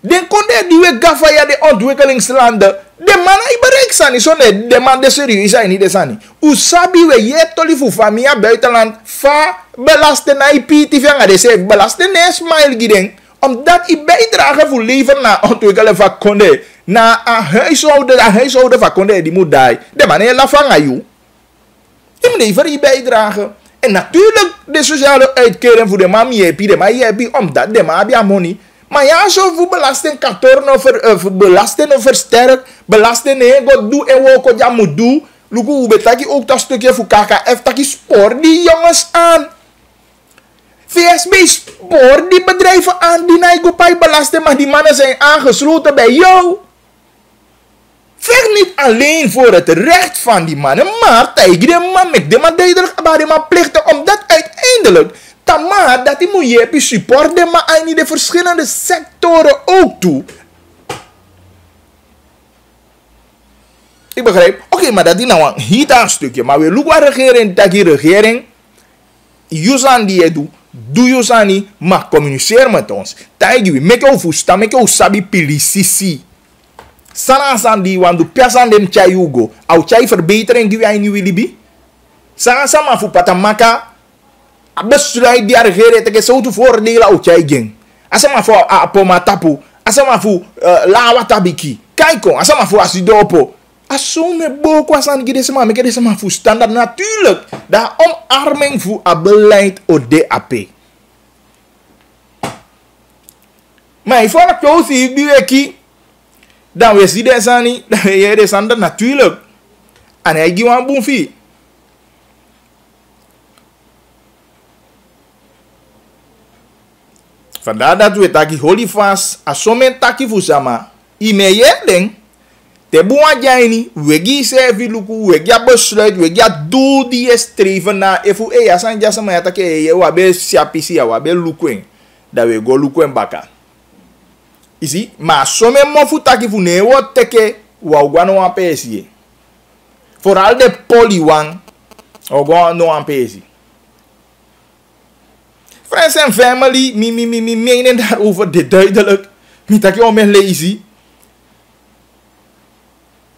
Den konde die we gafa ja de ontwikkelingslanden. De man hij bereikt zijn, zo net de man de serieus zijn niet de sani. Usabi we je toli voor familie buitenland, fa belasten na IPTV en de se belasten ne smile giden. Omdat ik bijdrage voor leven naar ontwikkelen van konde. Na een huishouden van konde die moet die. De man la vangen jou. Die moet even die bijdragen. En natuurlijk de sociale uitkering voor de man je omdat de man heb money. Maar ja, zo voor belasting kantoren of belasting of versterk. Belasting nee, God doe en wat je moet doen. Luku hoe betaki ook dat stukje voor KKF. Taki spoor die jongens aan. VSB spoor die bedrijven aan die naar je belasting. Maar die mannen zijn aangesloten bij jou. Vecht niet alleen voor het recht van die mannen, maar tegen de man met de man duidelijk maar de man plichten omdat uiteindelijk tamar dat die moet je support de man in de verschillende sectoren ook toe. Ik begrijp. Oké, maar dat is nou een hita stukje. Maar we lopen regering, dat die regering, Yusan die je doet, doe Yusan niet, maar communiceer met ons. Tegen we, make you fusta, make you sabi pilisisi. Sana san die want du pesan dem chai ugo. Au chai verbetering die wij nu willen bi. Sana sama fu patamaka. Abesluit die regering te zo te voordelen au chai ging. Asama fu apoma tapu. Asama fu lawa tabiki. Kaiko. Asama fu asidopo. Asome boko asan gide sama meke de sama fu standaard natuurlijk. Da omarming fu a beleid o DAP. Maar ik vond het ook die die dan we zien deze niet, dan we je deze ander natuurlijk. En hij geeft een boefie. Vandaar dat we taki holy fast, als zo'n taki fusama, imeyeling, te boeien jij niet, we gaan servie luku, we gaan besluit, we gaan doel die je streven naar, efu ja san jasa maar taki je wabe siapisi ya wabe lukuing, dat we go lukuing baka. Isi, maar some mofu taki fu ne wo teke wa ugwa no wan pesi. Vooral de poli wan ugwa no wan pesi. Friends en family, mi menen daarover dit duidelijk. Niet dat je om me lazy.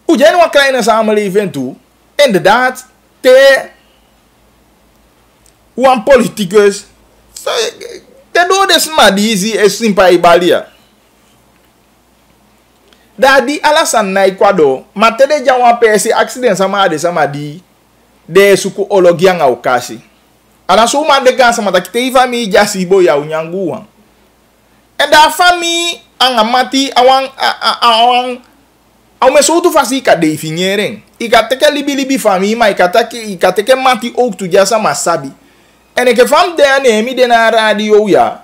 Hoe jij nou een kleine samenleving toe? Inderdaad, hoe een politicus. Te doen des maar die is simpel ibalia. Daar die alasan na Ecuador, maar te de jawan persi accident sama di de suku ologia nga okasi. Ana so man de gansa mata kite fami jasi bo ya unyanguwa. En daar fami angamati awang au me so tu fasi ka definiering. Ika teke libi fami ma ika teke mati ook tu jasa masabi. En ik van de nemi de na radio ya.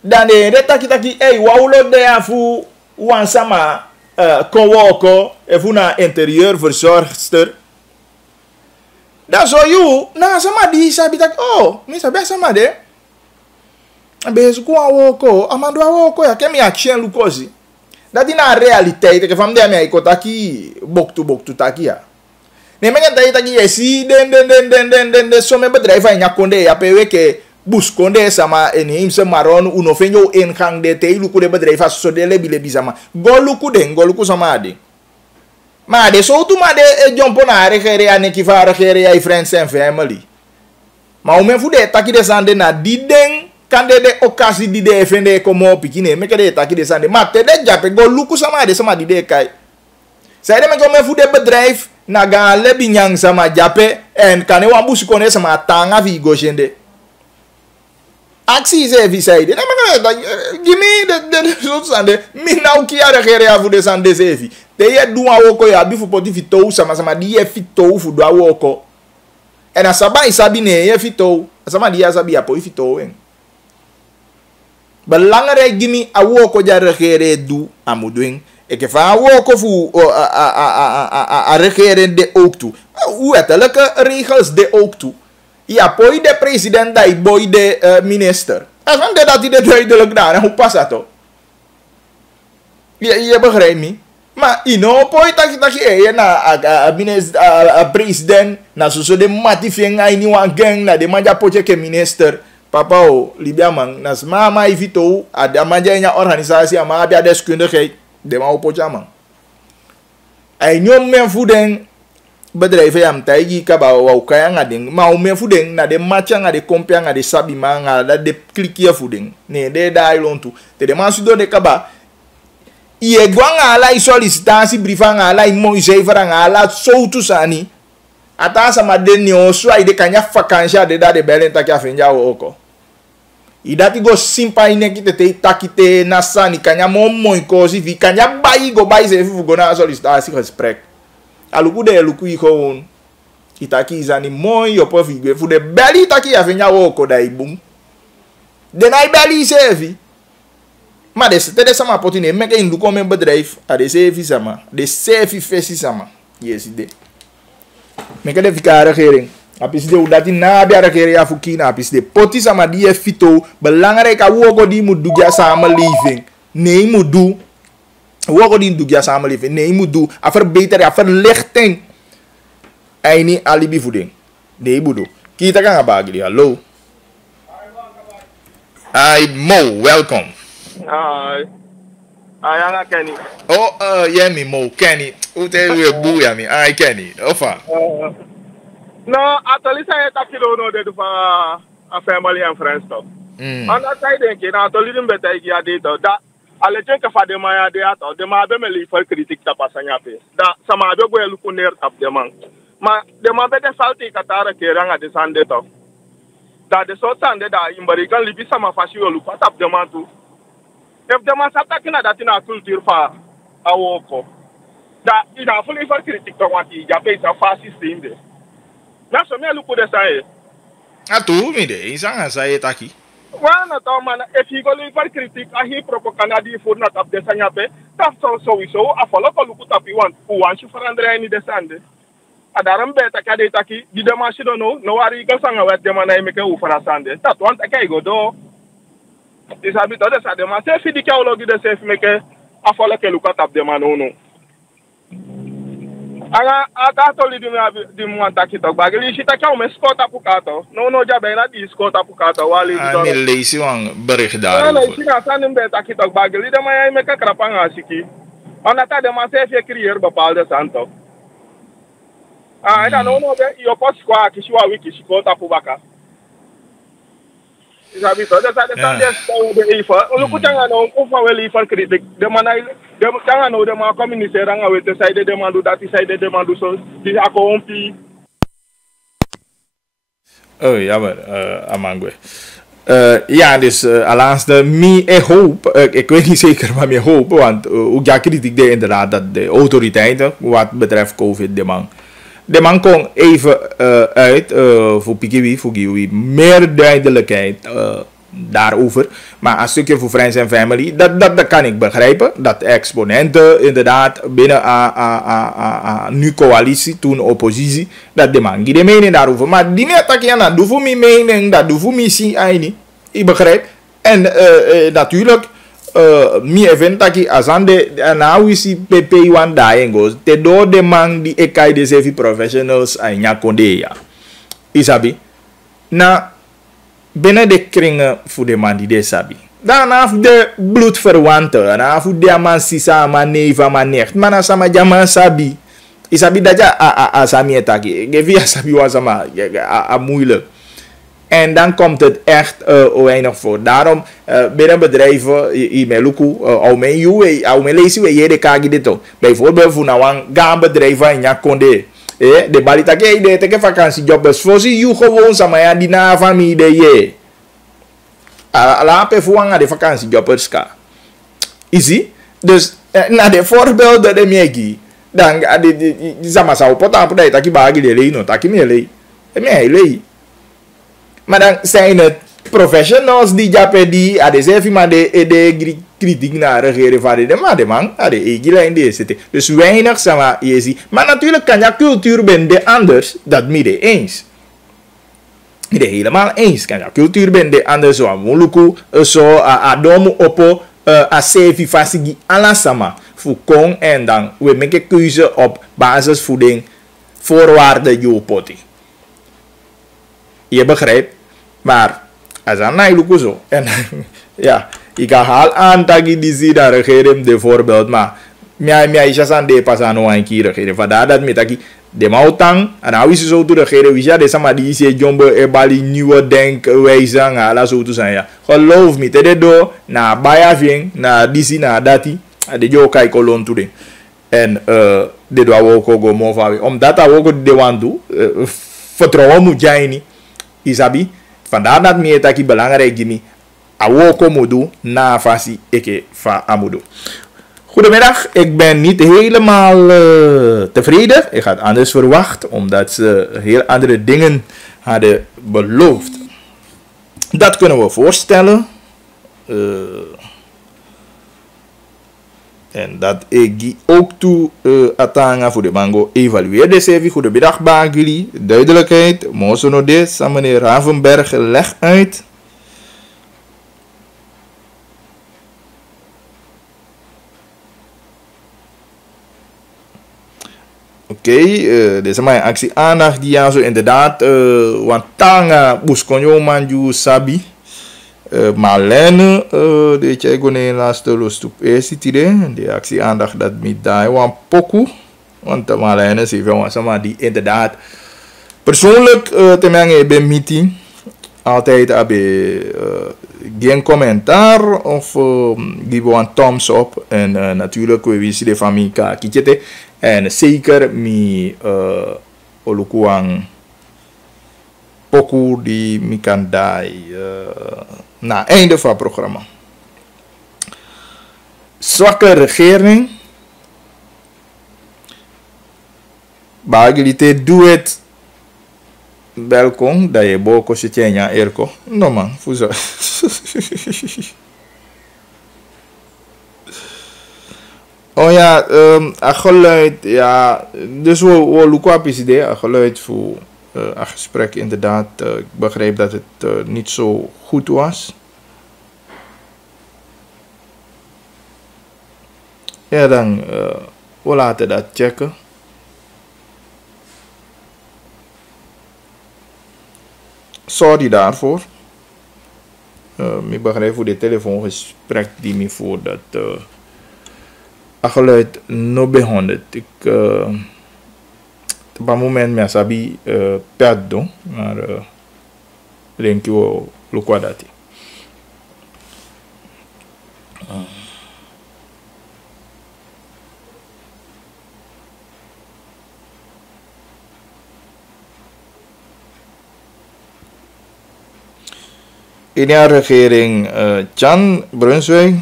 Dan de taki waulo de afu wan sama kowoko efuna interieur verzorgster. Dan zo you na sama di sabi tak oh mi sabi sama de. Abe ku awoko amando awoko ya kemi action lukozi. Dat na realiteit ke van de me ikotaki boktu taki ya. Nee, men dat taki yesi den so me bedrijf aan yakonde ya pewe ke buskonde sama eni se maron uno fenyo ingang de te luku de bedrijf as so de lebi sama. Goluku sama ade. Maar de so tu ma de jompo na regere ane ki va regere ai friends and family. Maar o men fu de taki de sande na diden kan de okasi di de fende komo pikine me ke de taki de sande. Maar te de jape goluku sama de sama di de kai. Zij de men fu de bedrijf na gaan lebi nyang sama jape en kane wan busi kone sama tanga vi goshende. Aksi ze vi saide. Na me give me the so sande mi na uki ara gere avu de sande zevi. Te ye duwa woko ya bifu poti fitou sama di ye fitou fu dwa woko. En asaba isabi ne ye fitou. Sama di asabi apo fitou en. Belangrijk gimi a woko ja regere du amudoing. Ik heb van woko fu a regeren de ook toe. Hoe wettelijke regels de ook toe. Ja, poi de president da boy de minister. En van dat hij de duidelijk daar. Hoe past dat toch? Je begrijpt me. Maar poi taki na minister president na so de matifenga ini wan gang na de manja poche ke minister. Papa o Libia man na mama ifito ada manja nya organisasi ama abia deskundigheid. De ma opocha man. Ay nyom men fuden bedrijven yam taigi ka ba wa kaya nga ding ma men fuden na de matcha nga de kompia nga de sabi ma nga da de klikia fuden ne de dai lontu te de man sudo de kaba ie gwanga ala i solicitasi brifa nga ala i moise fara nga ala soutu sani ata sama de ni oso ai de kanya vakansia de da de belenta ka fenja oko. Idati go simpa ine kite te takite nasani kanya momo ikosi vi kanya bai go bai se fu go na solicitasi gesprek. Aluku de luku iko itaki izani moi yo po fi fu de beli taki ya venya woko da ibum. De na beli sevi. Maar de stede sama potine meke in luko men bedrijf a de sevi sama. De sevi fesi sama. Yes ide. Meke de fika regering. Apis de udati na bia regering ya fukina apis de poti sama die fito belangrijk a woko di moet dugya samenleving. Nee moet do. Woko di dugya samenleving. Nee moet do. A verbeter a verlichting. Aini alibi voeding. Nee moet do. Kita kan abagli. Hallo. Hi Mo, welcome. Hi. Hi, Kenny. Oh, yeah, me Mo, Kenny. Ute we bu ya mi. Hi Kenny. Ofa. No, actually say that you don't know that for a family and friends stuff. And that side then, actually them better idea that alle think for them ya de ato de ma be me li for critique ta pasanya pe. Da sama be go elu kuner tap de man. Ma de ma be de salti katara ke ranga de sande to. Da de so sande da imbari kan libi sama fashi olu tap de man tu. If de man sapta kina that in a culture fa awoko. Da ina fully for critique to wanti ja pe sa fasi sinde. Na so me luku de sai. Atu mi de isanga sai taki. Wana to man if he go live for critique a he propaganda di for not up de sanya pe. Taf so a follow ko luku tapi wan shi for andre ni de sande. Adaram be ta kade taki di de ma shi do no wari ga sanga wet de man ai me ke u for sande. That one ta kai go do. Isabi to de sa de ma se fi di ka ologi de se fi me ke a follow ke luku tap de man no. Anga atoli di mwanta kitok bagili si takya ume skota pukato. No jabe na di skota pukato wali di Ah, doro. mi lees je een bericht No daarover. si na sanin beta kitok bagili de maya me kakrapanga siki. Onata de ma se fe crier bepaalde santo. Ah, ida no de yo pot kwa kishwa wiki skota pubaka. Isabi to de sa de Ja. sandes de ifa. Ulu kutanga no ufa wel ifa kritik. De manai de tanga no de ma communicer anga wete sai de demandu dati sai de demandu so di ako ompi. Oh, jammer, Amangwe. Ja, dus laatste, ik hoop, ik weet niet zeker, maar ik hoop, want ook ja, kritiek deed inderdaad dat de autoriteiten, wat betreft COVID, de man kon even uit voor Pikiwi, voor Giwi, meer duidelijkheid daarover. Maar een stukje voor Friends and Family, dat kan ik begrijpen. Dat exponenten inderdaad binnen nu coalitie, toen oppositie, dat de man die mening daarover. Maar die net dat je doe voor mijn mening, dat doe voor mijn zien, ik begrijp. En natuurlijk, mi event dat als aan de nou is die PP one dying goes, te door de man die ik kijk dus even professionals en ja konde ja. Isabi. Na binnen de kringen voor de man die dit sabi. Dan af de bloedverwanten, dan af de man sisa man neva man nicht, man asama jama sabi. Isabi dat ja asami etaki. Gevi asabi was a moeilijk. En dan komt het echt weinig voor. Daarom binnen bedrijven, imeluku, au me lezen we hier de kagi dit ook. Bijvoorbeeld voor nou gaan bedrijven in Jakonde. De balita ke de teke vakantiejobbers. Voorzie je gewoon sama ja die na familie je. Alape voor de vakantiejobbers ka. Isi. Dus na de voorbeelden de megi. Dan de sama sa opota op de taki bagi de lei no taki me lei. Me lei. Maar dan zijn het professionals die japen die aan de zeven maar de kritiek naar regeren van de man aan de egila in deze zitten. Dus weinig sama je ziet. Maar natuurlijk kan je cultuur ben de anders dat midden eens. Midden helemaal eens kan je cultuur ben de anders zo aan moluku zo adomu opo a sevi fasigi ala sama fukong en dan we maken keuze op basisvoeding voorwaarden jopoti. Je begrijpt? Maar als aan mij lukt zo. En ja, ik haal aan dat ik die zie dat regering de voorbeeld. Maar mij is aan de pas aan een keer regering. Vandaar dat met dat de mautang en nou is zo te regeren. Wie ja de sama die is je jombe ebali nieuwe denkwijze ala zo te zijn ja. Geloof me, te do na bayaving na disi na dati. De jo kai kolon toe ding. En de do ook go mo van. Omdat dat ook de wan doen. Vertrouwen moet jij niet. Isabi. Vandaar dat mij het belangrijk is. Awo komodo na fasi eke fa amudo. Goedemiddag, ik ben niet helemaal tevreden. Ik had anders verwacht, omdat ze heel andere dingen hadden beloofd. Dat kunnen we voorstellen. En dat ik ook toe atanga voor de mango evalueer de CV. Goedemiddag Bagli, duidelijkheid. Mozono dit, meneer Ravenberg, leg uit. Oké, deze mijn actie aandacht die ja zo inderdaad. Want tanga buskonjo manju sabi. Marlene, de Tjegone laatste lostup esitide. De actie aandacht dat met daar wan poku. Want Marlene is even sama die inderdaad persoonlijk te mengen bij meeting. Altijd hebben geen commentaar of geven een thumbs up. En natuurlijk we wisten de familie kijken. En zeker mi olukuang poku die mi kan dai na einde van het programma. Zwakke regering. Bagilite doe het. Welkom dat je boko zitjenya erko. No man, fuzo. Oh ja, een geluid, ja, dus we loeken is idee, een geluid voor een gesprek inderdaad. Ik begreep dat het niet zo goed was. Ja, dan we laten dat checken. sorry daarvoor. Ik begrijp voor de telefoongesprek die me voor dat geluid no behonden. Ik op een moment me sabi perdon, maar denk je lo qua dati. In de regering Chan Brunswijk.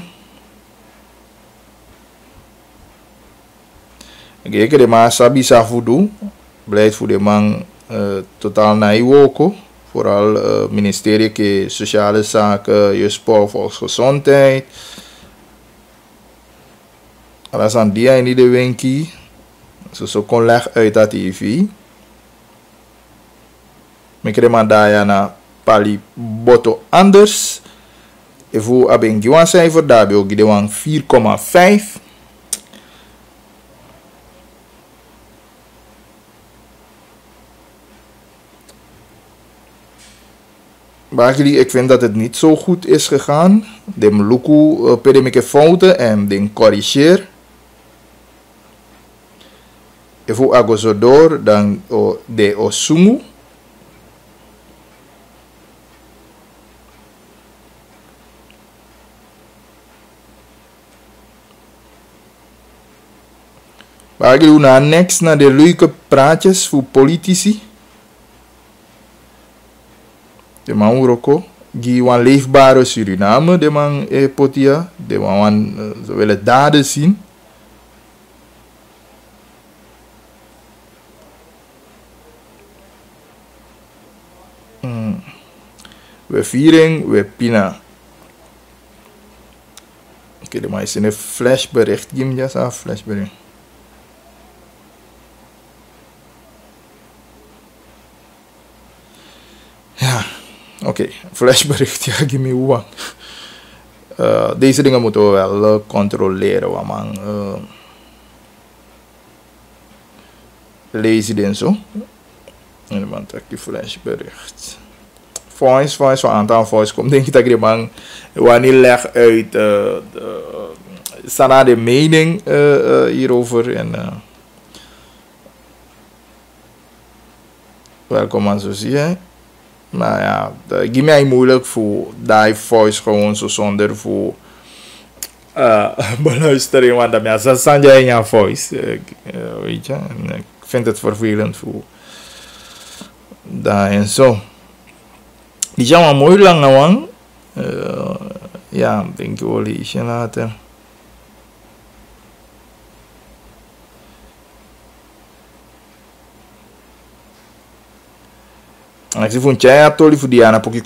Ik de man sabi safudu, beleid voor de man totaal naiwoko. Vooral ministerie ke sociale zaken, je sport, volksgezondheid. Alles aan die en de winkie. Zo kon leg uit dat TV. Ik de man daar na pali boto anders. Even abeng giwan cijfer daar bij ook de 4,5. Bagli, ik vind dat het niet zo goed is gegaan. De Mluku pedemeke fouten en de corrigeer. Even agozo door dan de osumu. Bagli, na next naar de leuke praatjes voor politici. De man Uroko, die wan leefbare Suriname, de man potia, de man ze willen daden zien. We vieren, we pina. Oké, de man is in een flashbericht, give me just een flashbericht. Ja. Oké, flashbericht, ja, give me one. Deze dingen moeten we wel controleren, man. Lees je dit zo? En dan trek je flashbericht. Voice, van aantal voice komt, denk ik dat je man wanneer leg uit de mening hierover. En welkom aan zo zie je. Maar ja, dat is mij moeilijk voor die voice gewoon zo zonder voor beluistering. Want dat is Sanja in jouw voice. Weet je, en ik vind het vervelend voor dat en zo. Die is allemaal mooi lang nou. Ja, denk ik wel ietsje later. Ik zie van Chaya Toli voor Diana Poki.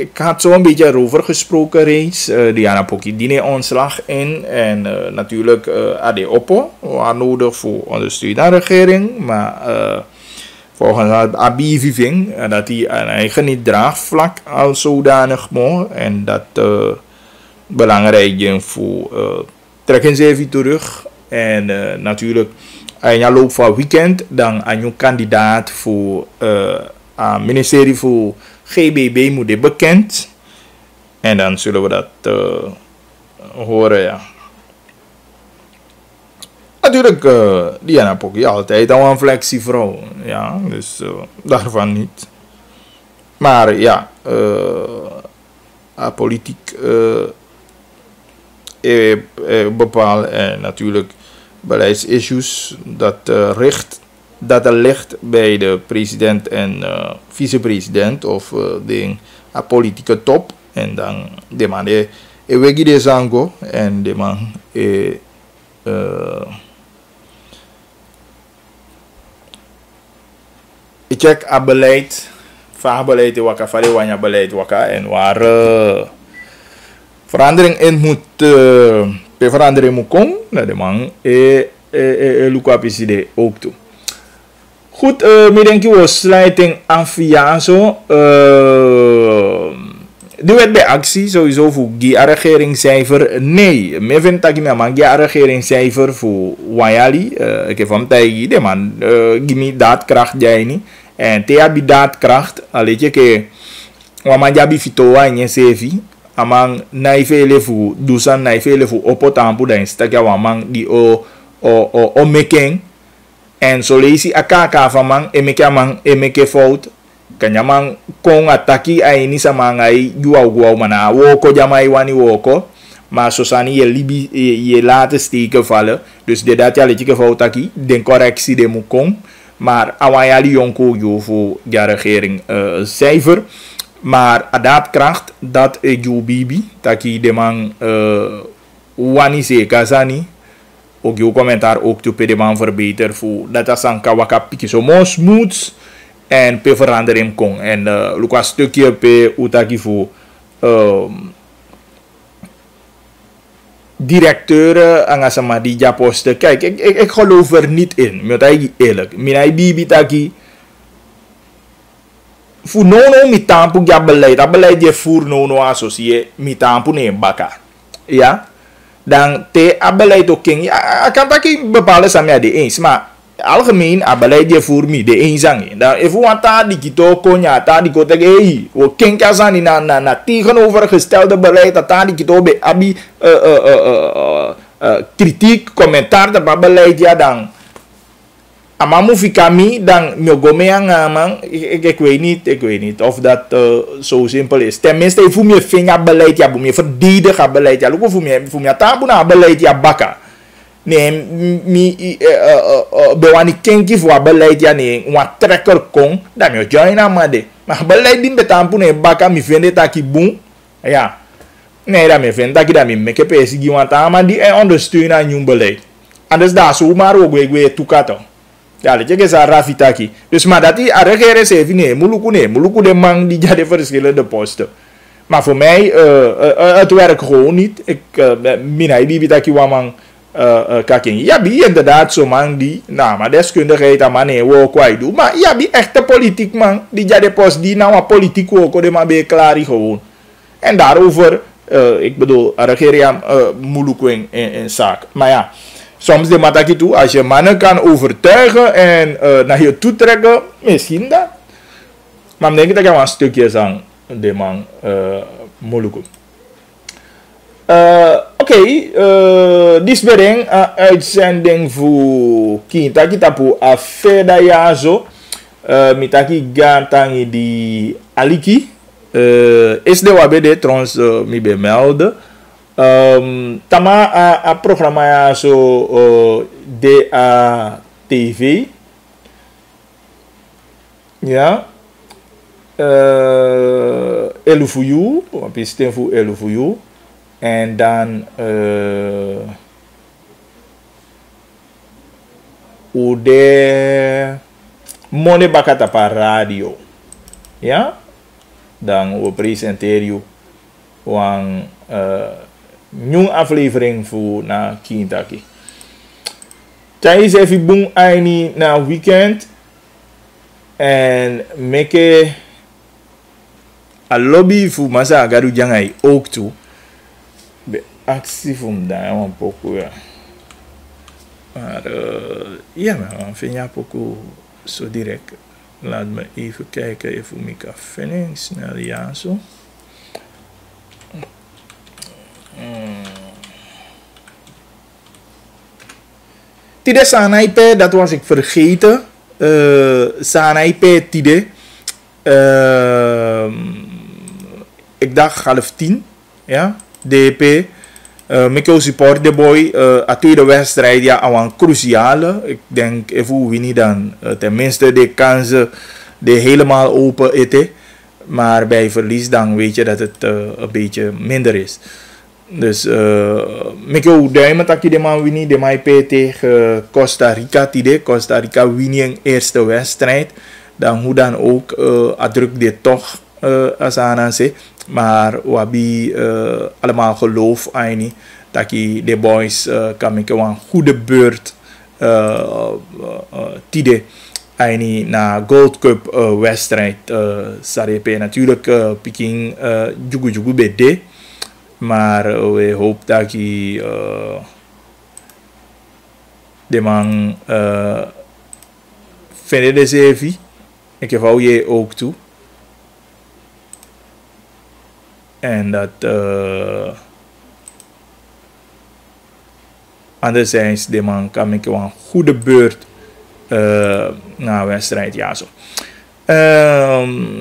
Ik had zo een beetje erover gesproken reeds. Diana Poki die ontslag in. En natuurlijk AD Oppo. Waar nodig voor ondersteuning aan de regering. Maar volgens Abi Viving. Dat hij een eigen niet draagvlak al zodanig mooi. En dat belangrijk is voor trekken ze even terug. En natuurlijk aan je loop van weekend. Dan aan je kandidaat voor... ministerie voor GBB moet je bekend. En dan zullen we dat horen, ja. Natuurlijk, Diana Poki altijd al een flexivrouw. Ja, dus daarvan niet. Maar ja, politiek bepaald en natuurlijk beleidsissues dat dat er ligt bij de president en vicepresident of de politieke top. En dan de man wegi de zango en de man ik check a beleid, vaarbeleid waka, vare beleid waka en waar verandering in moet verandering moet komen, dat de man Luca PCD ook toe. Goed, ik denk je sluiting aan via zo. Die werd bij actie sowieso voor die regeringscijfer. Nee, ik vind dat je man die regeringscijfer voor Wayali. Ik heb van tegen de man, give me daadkracht jij niet. En te hebben daadkracht, al weet je Wamajabi fitoa inye sefi. Amang naifele fu dusan naifele fu opotampu da instakia wamang di o making. En so leisi akaka famang emeke amang emeke fout. Kanyamang kong ataki ay ni sa mga ay guaw mana woko jamai wani woko. Maar zo zijn je laten steken vallen. Dus de dat je ke fout taki, den correctie de moet komen. Maar awayali jonko jo voor de regering cijfer. Maar daadkracht dat jo bibi taki de man wani se kazani. Ook jouw commentaar ook toe de man verbeter voor dat is een kawaka piki zo smooth en pe verandering kon. En Lucas stukje pe utaki voor directeur angasama die japoste. Kijk, ik geloof er niet in. Met eigen eerlijk. Minai bibi taki. Voor nono mi tampu ja beleid. Dat beleid je voor nono associeer mi tampu ne baka. Ja. Dan te beleid ook king. Ja, kan taki bepaalde samia de eens. Maar algemeen beleid je voor mi de eens aan. Dan if want ta die kito konya ta die kote hey. O king kazani na tegenovergestelde beleid dat ta die kito be abi kritiek commentaar dat beleid ja dan. Amamu fikami dan nyogome man ik weet niet of dat zo simpel is. Tenminste voel me vinger beleid ja boem je verdedigen beleid ja loop voel me tabu na beleid ja baka. Nee mi bewani kenki voor beleid ja nee wat trekker kon dan je join amade. Maar beleid din betampu ne baka mi vende taki boom. Ja. Nee dat me vende taki dat me make pesi gi want amadi en ondersteunen aan nieuw beleid. Anders daar zo maar ook we tukato. Ja, dat je sa rafitaki. Dus maar dat die regering zegt nee, muluku de man die ja de verschillende posten. Maar voor mij het werkt gewoon niet. Ik minai die bitaki wamang kaking. Ja, bi inderdaad zo man die, nou, maar deskundigheid aan man nee wo kwai doen. Maar ja, bi echte politiek man die ja de post die nou politiek ook de man be klaar gewoon. En daarover ik bedoel regering muluku in zaak. Maar ja, soms de mataki toe, als je mannen kan overtuigen en naar je toe trekken, misschien dat. Maar ik denk dat je wel een stukje zang, de man Moluku. Oké, dit bering uitzending voor Kinta Kitapu Afeda Yazo. Mitaki Gantangi di Aliki. Is de wabede trons mi bemelden. Tama a programma ya so DATV ja Elufuyu piste fu Elufuyu en dan ude Mone Bakata pa radio ja dan we presenteren you wang nieuwe aflevering voor na Kintaki. Tijdens even boom aini na weekend en make a lobby voor masa garu jangai ook toe. Be actie van daar een poco ja. Maar ja, maar vind je poco zo direct. Laat me even kijken even ik kan vinden snel ja zo. Tide Sanaipe, dat was ik vergeten. Sanaipe Tide. Ik dacht 9:30. Ja, DP. Mikko support de boy. A tweede wedstrijd, ja, een cruciale. Ik denk, even wie niet dan. Tenminste, de kansen die helemaal open eten. Maar bij verlies dan weet je dat het een beetje minder is. Dus Mikko duimen dat je de man winnie de mij tegen Costa Rica tide. Costa Rica winning eerste wedstrijd. Dan hoe dan ook druk dit toch als aan ze. Maar wabi allemaal geloof aan dat je de boys kan maken een goede beurt tide. Aini na Gold Cup wedstrijd sarepe natuurlijk Peking jugu bede. Maar we hopen dat je de man vindt de zevi. Ik geef je ook toe. En dat anderzijds de man kan met een goede beurt na wedstrijd. Ja, zo.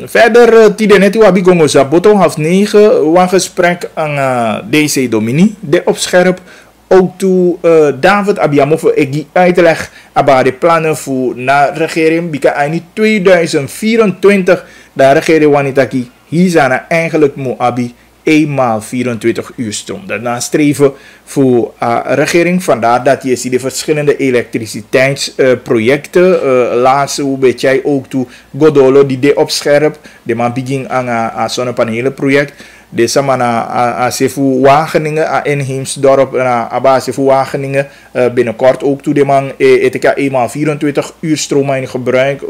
Verder, Tidenet Wabi Gongo Zaboto half 9. Een gesprek aan DC Domini. De op scherp. Ook toe David Abiamofo Egi uitleg over de plannen voor na regering. Bika in 2024. De regering Wanitaki. Hier zijn eigenlijk Moabi. Eenmaal 24 uur stroom. Daarna streven voor regering. Vandaar dat je ziet de verschillende elektriciteitsprojecten. Laatste hoe weet jij ook toe Godolo die de opscherp. De man begin aan zonnepanelenproject. De samana Asefu Wageningen, Inheemsdorp, Abasefu Wageningen. Binnenkort ook toe de man etika eenmaal 24 uur stroom in gebruik.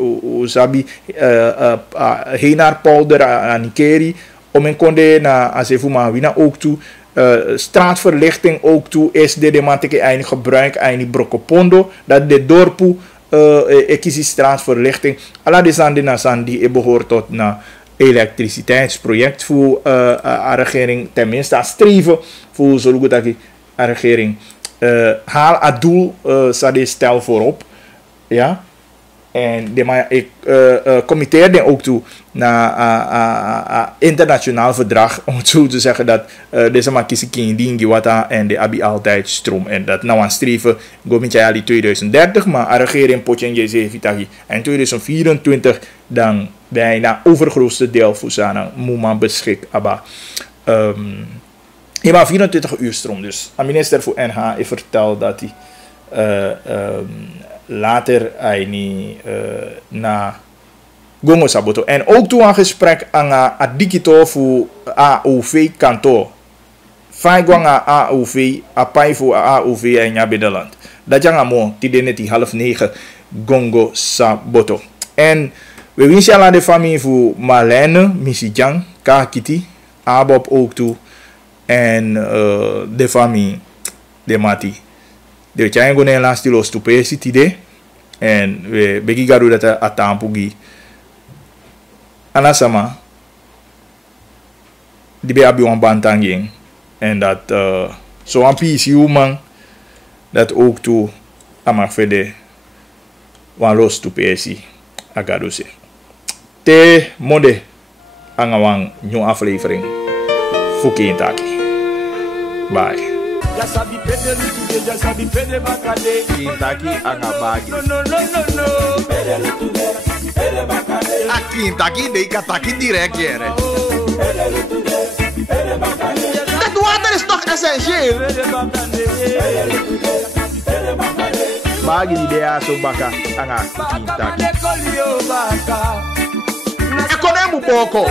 Uzabi Heenaarpolder aan Nikeri. Om in konde na Asefu Mawina ook toe. Straatverlichting ook toe is de man teke eigen gebruik eigen Brokopondo. Dat de dorpu ekisi straatverlichting. Alla de zandi na zandi behoort tot na elektriciteitsproject voor de regering. Tenminste als streven voor zo'n dat de regering haal het doel zou stel voorop. Ja. En ik committeerde ook toe naar internationaal verdrag, om het zo te zeggen dat deze man kies kinding wata en de abi altijd stroom. En dat nou aan streven gomitjali 2030, maar de regering potje je en 2024 dan bijna overgrootste deel voor zijn moeman beschik. Maar 24 uur stroom dus. De minister voor NH heeft verteld dat hij later hij niet na Gongo Saboto. En ook toen een gesprek aan het digitaal voor AOV kantoor. Vijf aan AOV, apai voor AOV in Nederland. Dat is een die net 8:30 Gongo Saboto. En we wensen aan de familie voor Marlene, Missy Jang, Kakiti, Abob ook toe. En de familie, de Mati. De China go na stilo stupe city en we begi garu dat atampugi anasama di be abi wan bantanging en dat so an PC man dat ook toe ama fede wan los stupe si agadose te mode angawang new aflevering fuki taki bye. Quintaki angabagi. Quintaki dei kataki direct hier. Dat water is toch essentieel? Bagi di dea so baka anga Quintaki. Ik kon hem boko.